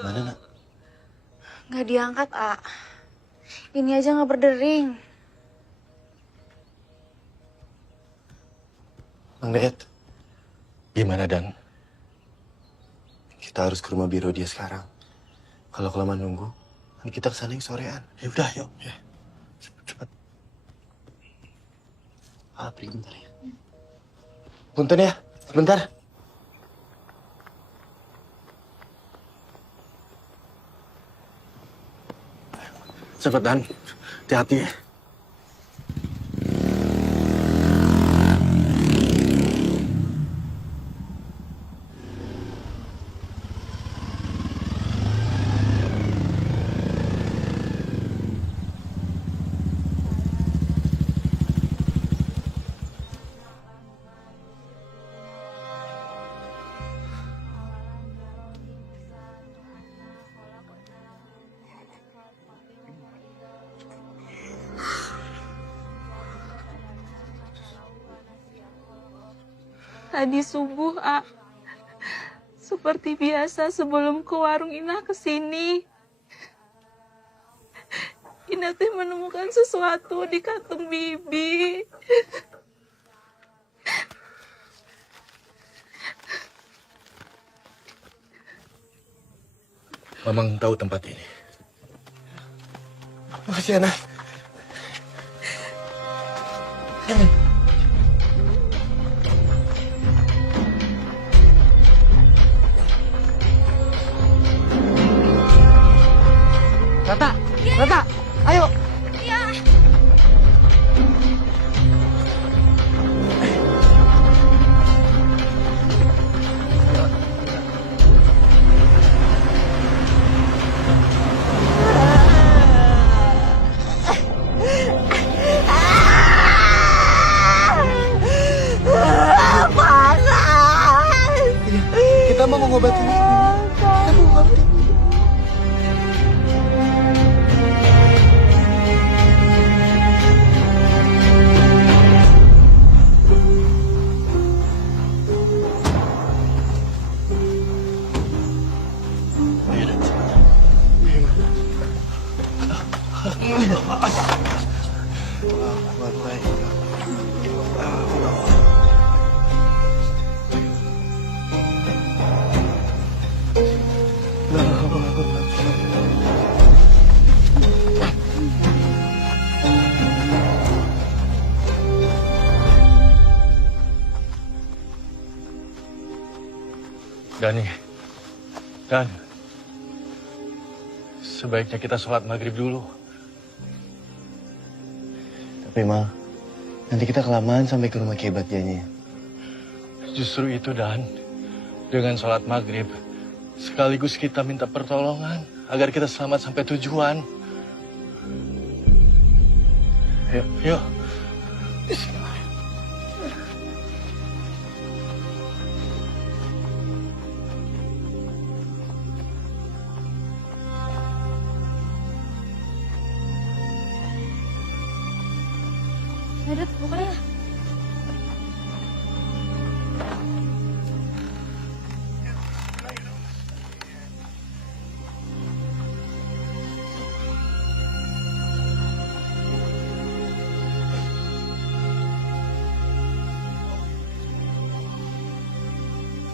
Mana, Nak? Nggak diangkat, A. Ini aja nggak berdering. Mang Dayat, Gimana, Dan? kita harus ke rumah biro dia sekarang. Kalau kelamaan nunggu, nanti kita kesana yang sorean. Ya udah, yuk. Ya. Cepat. Pergi bentar ya. Punten ya, sebentar. Cepet, Dan. Hati-hati ya. Tadi subuh, A. Seperti biasa sebelum ke warung Inah kesini. Inah teh menemukan sesuatu di kantung Bibi. Mamang tahu tempat ini. Makasih, Ana. Rata, Rata, ayo. Iya. Kita mau ngobatin ibu. Kita mau ngobatin ibu. Dani, Dan, sebaiknya kita sholat maghrib dulu. Tapi Ma, nanti kita kelamaan sampai ke rumah Kiai Bagjanya. Justru itu, Dan. Dengan sholat maghrib, sekaligus kita minta pertolongan agar kita selamat sampai tujuan. Yuk, yuk. Ayo, buka ya.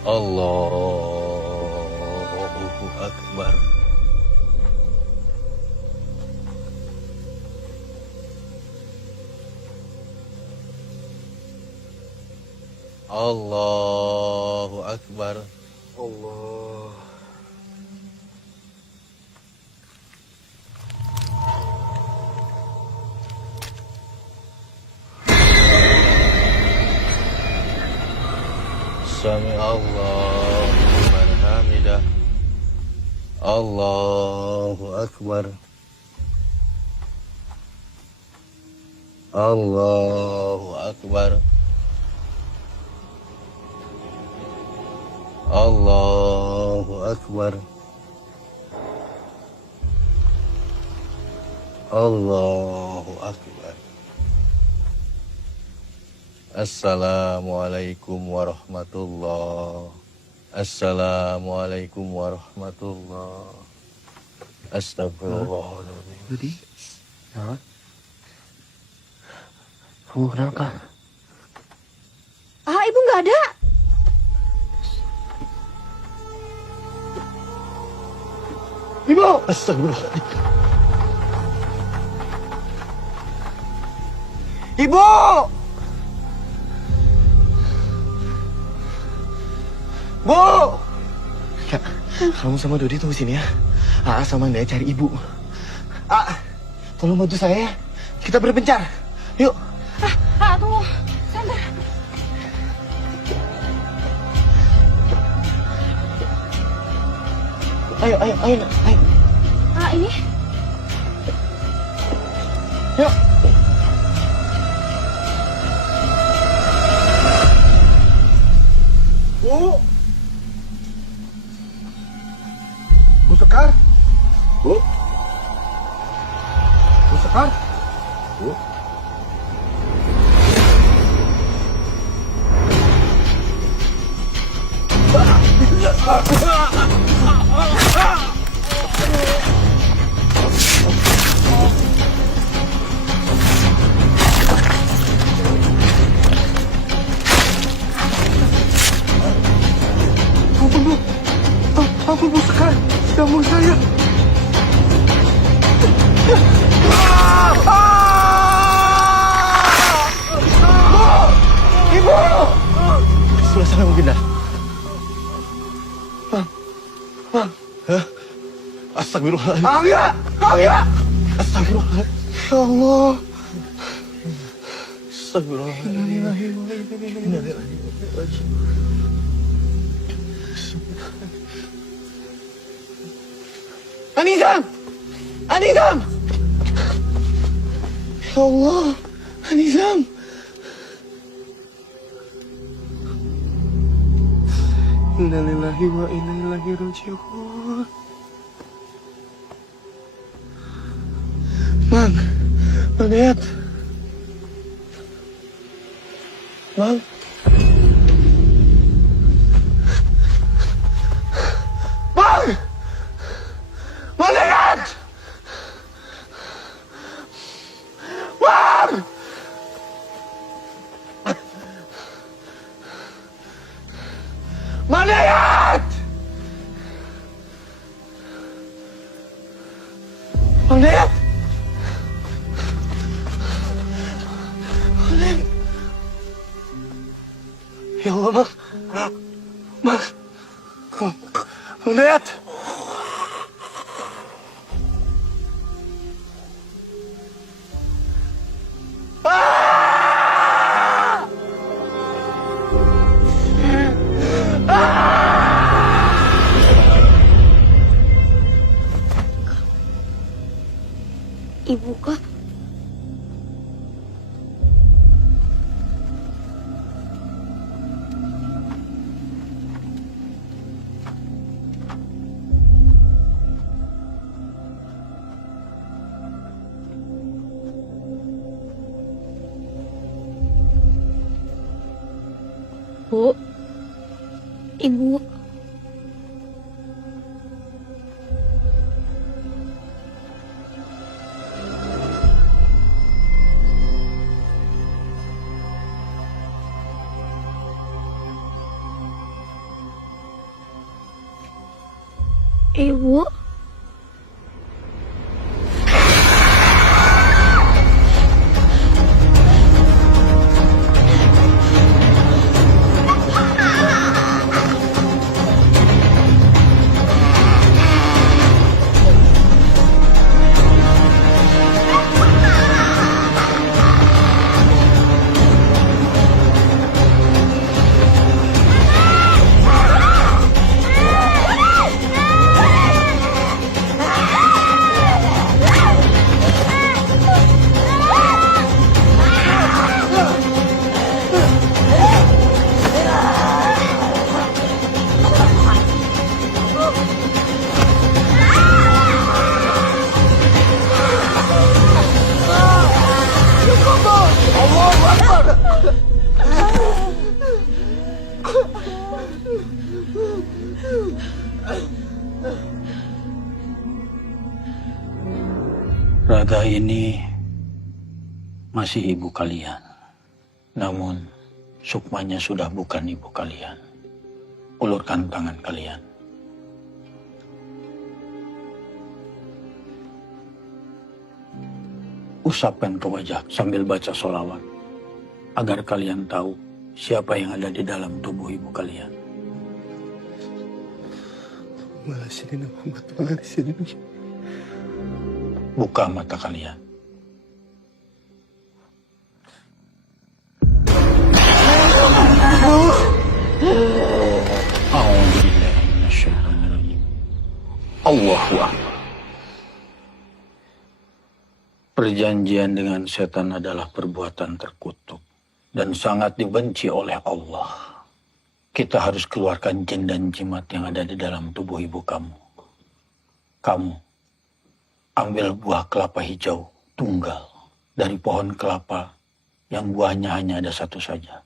Allahu Akbar. Allahu Akbar. Allah. Sami Allahu liman hamidah. Allahu Akbar. Allahu Akbar. Allahu Akbar. Allahu Akbar. Assalamualaikum warahmatullahi. Assalamualaikum warahmatullahi. Astagfirullahaladzim. Jadi, ya? Kamu kenapa? Ah, ibu nggak ada. Ibu! Astagfirullahaladzim. Ibu! Bu! Ya, kamu sama Dodi tunggu sini ya. Aa sama Naya cari ibu. Tolong bantu saya ya. Kita berpencar. Yuk. Tunggu. Sabar. Ayo. Ini. Yuk. Bu. Bu Sekar. Bu. Bu Sekar. Bu. Ampun Bu Sekar, bangun saya. Bu! Ibu! Sebelah sana mungkin dah. Bang. Hah? Astagfirullahaladzim. Angga! Astagfirullahaladzim. Ya Allah. Astagfirullahaladzim. Anizam! Ya Allah, Anizam! Inna lillahi wa inna ilaihi raji'un. Bang Dayat. Bang. Bang Dayat! Bang! Ya Allah, Mang. Mang Dayat. Ibu kah? Bu, Ibu. Ibu. Radha ini masih ibu kalian. Namun, Sukmanya sudah bukan ibu kalian. Ulurkan tangan kalian. Usapkan ke wajah sambil baca sholawat. Agar kalian tahu siapa yang ada di dalam tubuh ibu kalian. Buka mata kalian. Allahu Akbar. Perjanjian dengan setan adalah perbuatan terkutuk dan sangat dibenci oleh Allah. Kita harus keluarkan jin dan jimat yang ada di dalam tubuh ibu kamu. Kamu ambil buah kelapa hijau tunggal dari pohon kelapa yang buahnya hanya ada satu saja.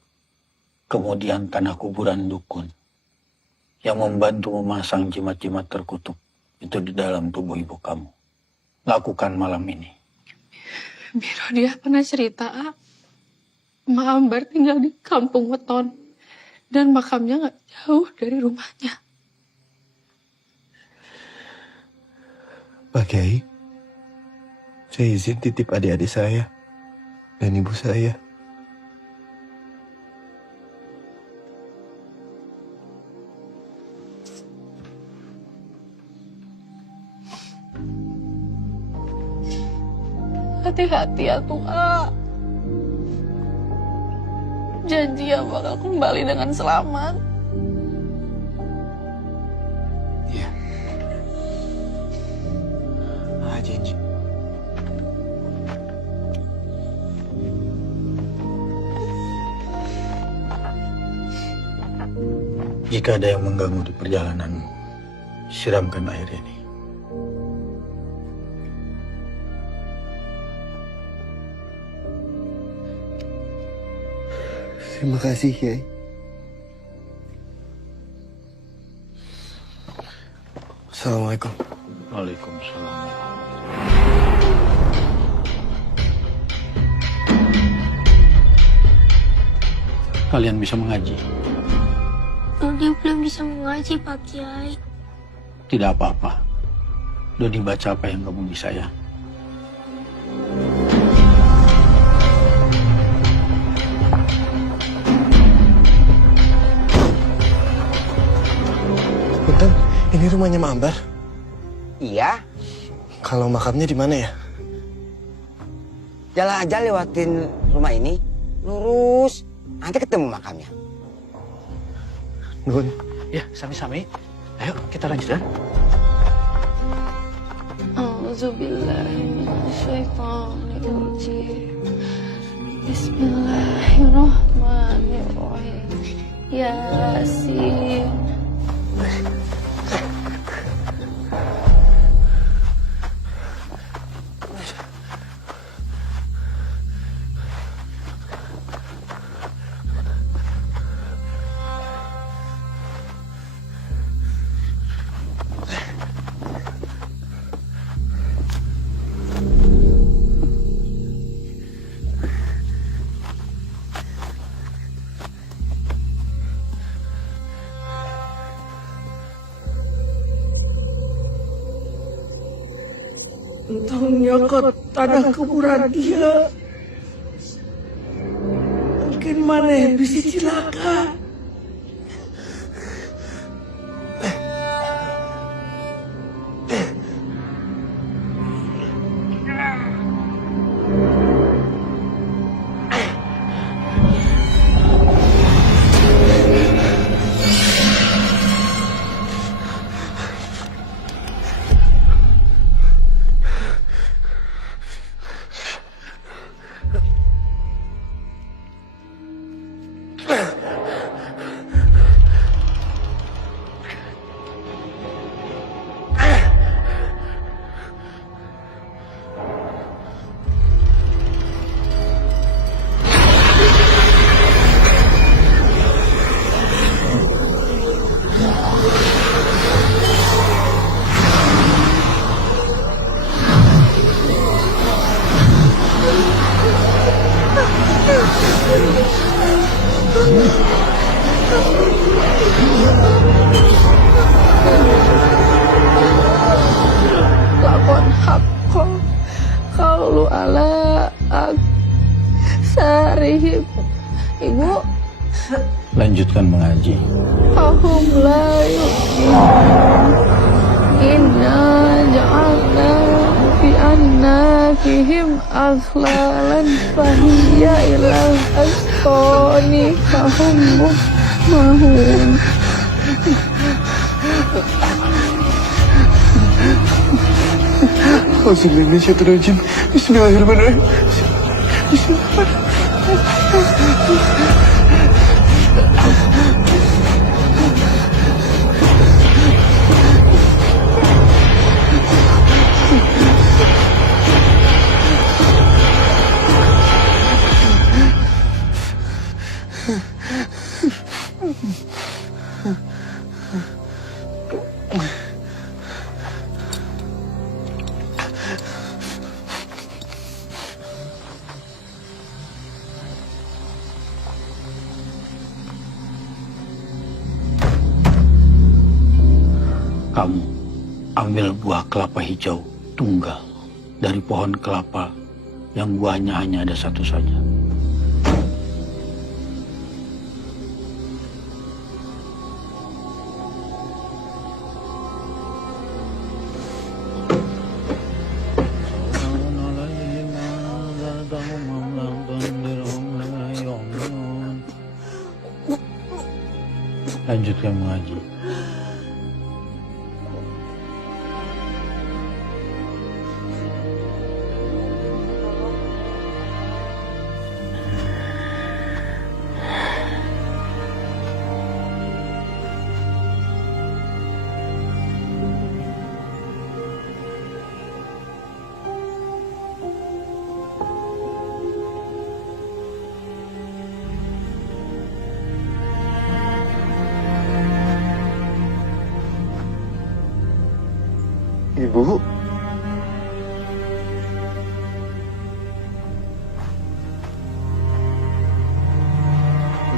Kemudian tanah kuburan dukun yang membantu memasang jimat-jimat terkutuk itu di dalam tubuh ibu kamu. Lakukan malam ini. Biro dia pernah cerita, Mak Ambar tinggal di kampung Weton dan makamnya gak jauh dari rumahnya. Pak Kiai, saya izin titip adik-adik saya dan ibu saya. Hati-hati ya Tua. Janji ya bakal kembali dengan selamat. Iya. Janji. Jika ada yang mengganggu di perjalananmu, siramkan air ini. Terima kasih, Kiai. Assalamualaikum. Waalaikumsalam. Kalian bisa mengaji? Dodi belum bisa mengaji, Pak Kiai. Tidak apa-apa. Dodi baca apa yang kamu bisa ya. rumahnya Mak Ambar? Iya. Kalau makamnya di mana ya? Jalan aja lewatin rumah ini, lurus, nanti ketemu makamnya. Nuhun. Ya, sami-sami. Ayo, kita lanjutkan. A'udzubillahiminasyaitonirrajim. Bismillahirrahmanirrahim. Yasin. Entongnya ke tanah kuburan dia. Mungkin mana bisa celaka. Lakon hakko kaulu ala sarihim. Ibu, Lanjutkan mengaji. ahum la inna ja'alna fi annafihim aghlalan fahiyya ilal asqani fahum mahun. Bismillahirrahmanirrahim. Bismillahirrahmanirrahim. Kamu ambil buah kelapa hijau tunggal dari pohon kelapa yang buahnya hanya ada satu saja. Lanjutkan mengaji. Ibu.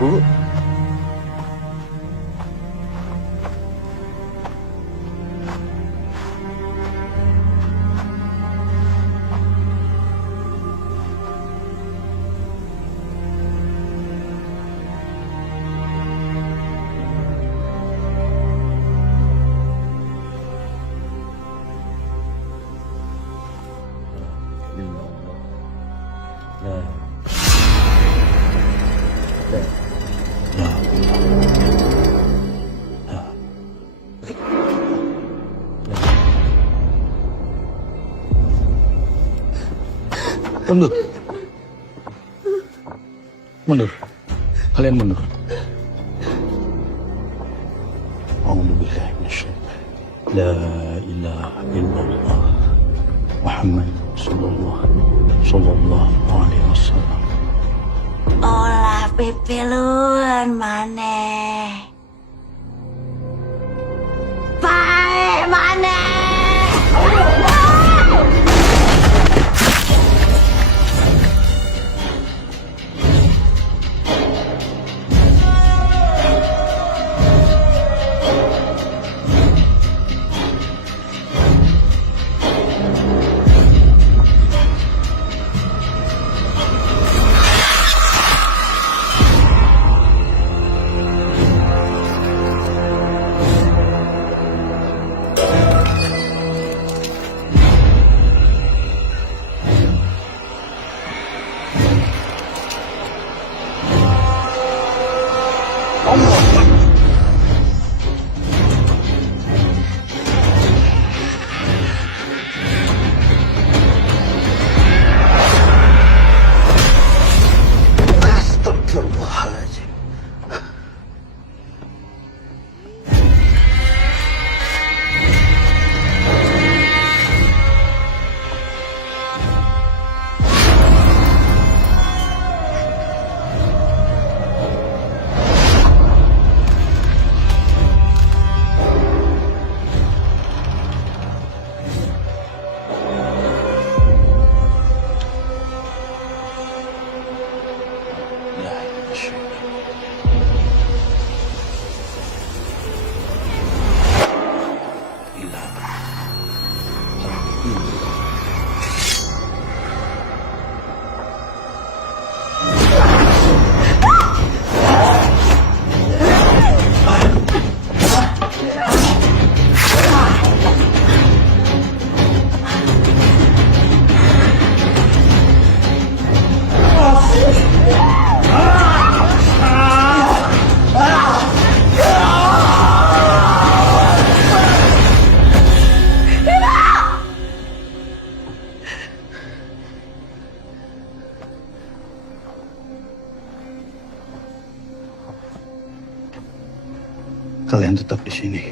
Bu. Mundur. Mundur. Kalian mundur. A'udzubillahi minasyaitan. La ilaha illallah. Muhammad sallallahu alaihi wasallam. Olah pipilun maneh. Pae maneh. Astagfirullahaladzim. Kalian tetap di sini.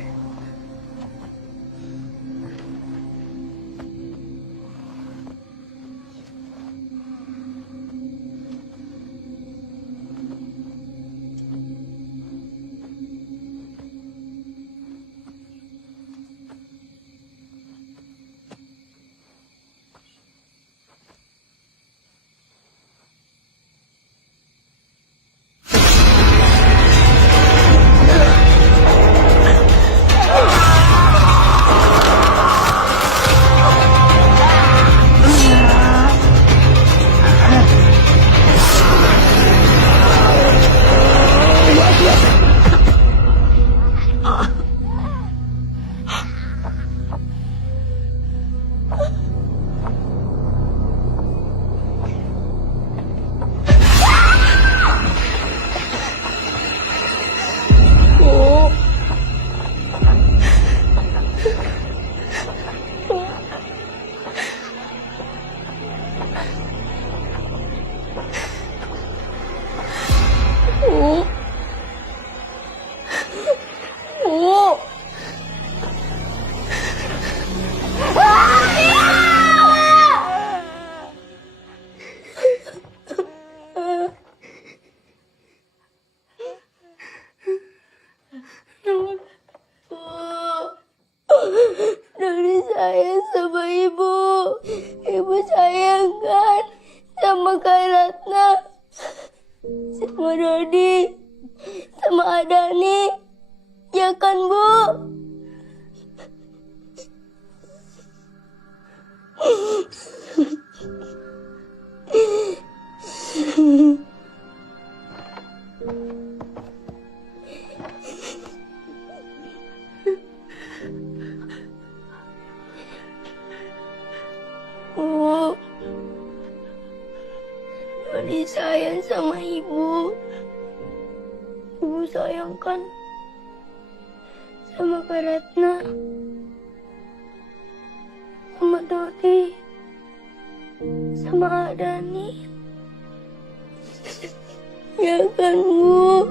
Dodi sayang sama ibu. Ibu sayang kan sama Kak Ratna, sama Dodi, sama Adani. Ya kan, Bu? Bu, Dodi sayang sama ibu. Ibu sayang kan sama Kak Ratna, sama Dodi. sama Dani. Ya kan, Bu?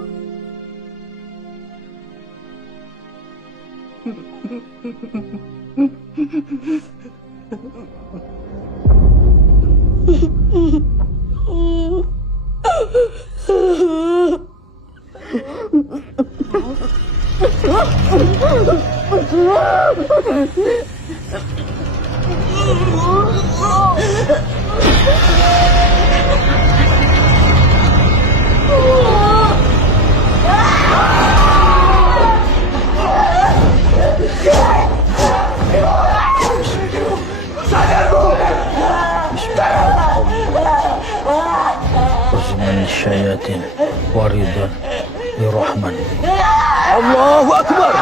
Min syayatin waridan birahman. Allahu Akbar.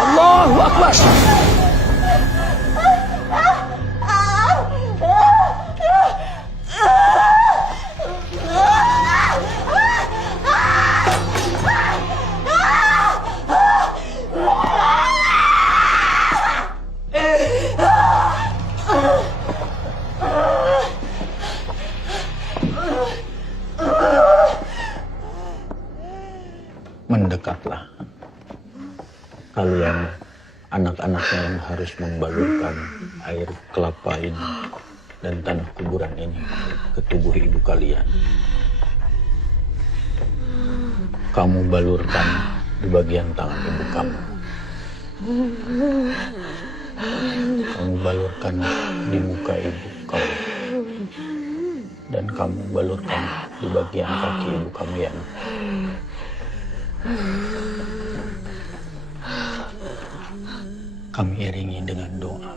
Allahu Akbar. Mendekatlah kalian anak-anaknya yang harus membalurkan air kelapa ini dan tanah kuburan ini ke tubuh ibu kalian. Kamu balurkan di bagian tangan ibu kamu. Kamu balurkan di muka ibu kamu. Dan kamu balurkan di bagian kaki ibu kamu ya. Kami iringi dengan doa.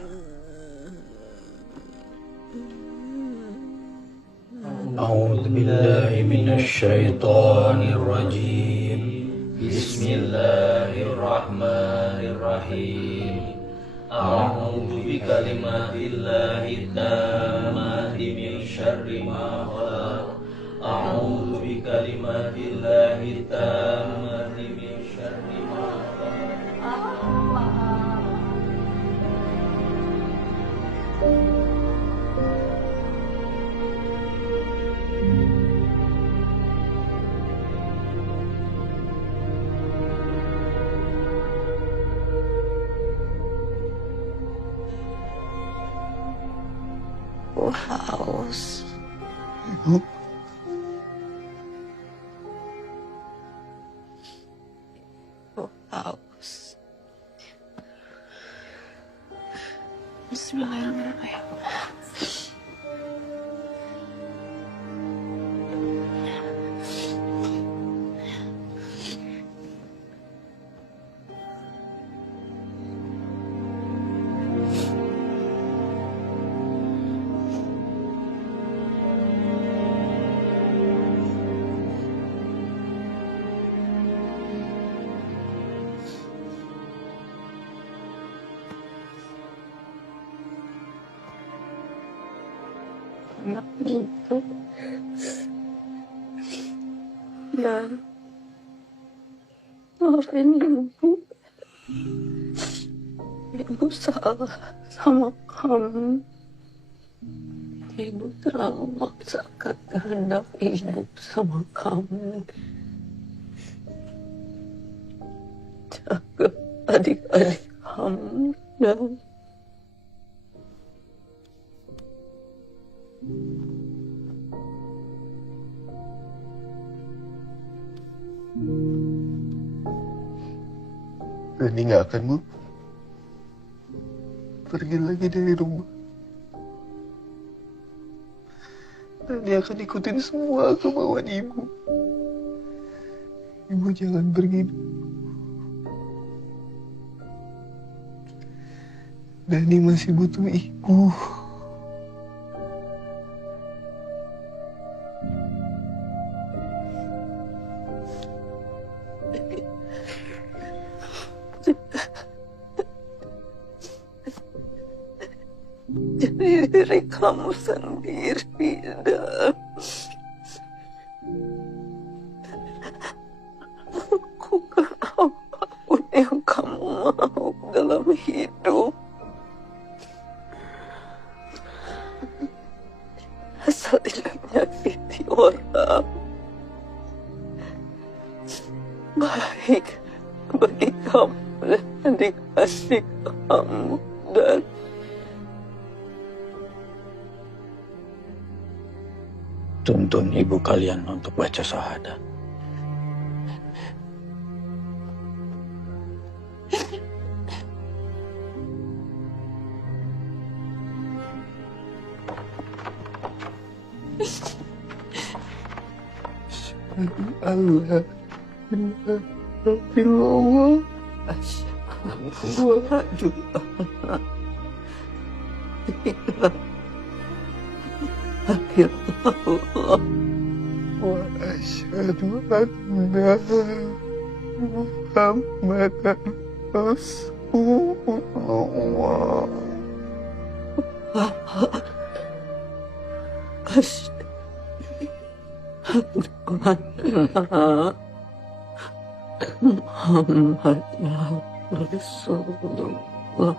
A'udzu billahi minasy syaithanir rajim. Bismillahirrahmanirrahim. A'udzu bikalimatillahi tammati min syarri ma khalaq. A'udzu bikalimatillahi tammati min syarri ma khalaq. Haus. Ibu. Haus. Bismillahirrahmanirrahim. Anak itu ya maafin ibu salah sama kamu. Ibu terlalu memaksakan kehendak ibu sama kamu. Jaga adik-adik kamu dan Dani nggak akan, Bu, pergi lagi dari rumah. Dani akan ikutin semua kemauan ibu. Ibu jangan pergi. Dani masih butuh ibu. Jadi diri kamu sendiri, Dan. mau dalam hidup. Asal tidak menyakiti orang. Baik bagi kamu dan adik-adik kamu dan tuntun ibu kalian untuk baca syahadat. Allah Alhamdulillah Asyhadu Allah wa asyhadu anna Muhammadan Rasulullah. Asyhadu anna Muhammadan Rasulullah.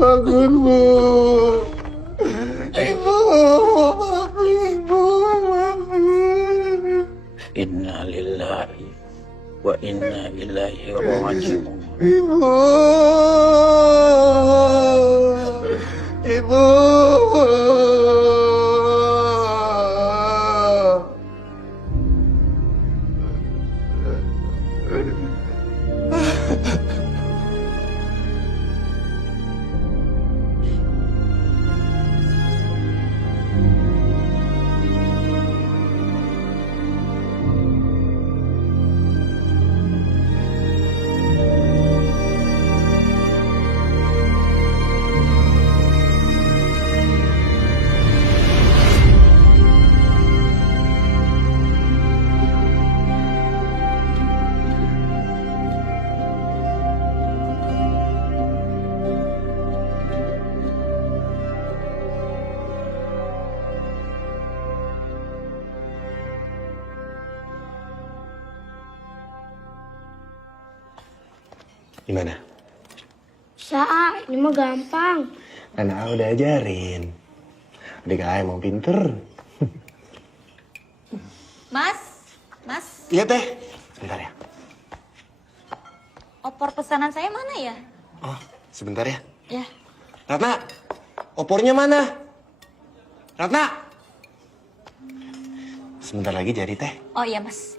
Bangun, Bu. Inna lillahi wa inna ilaihi raji'un. Ibu. Ibu. Gimana? Bisa, ini mah gampang. Kan A udah ajarin. Adik A emang pinter. Mas. Iya teh. Sebentar ya. Opor pesanan saya mana ya? Oh, sebentar ya. Ya. Ratna, opornya mana? Ratna. Sebentar lagi jadi teh. Oh iya, Mas.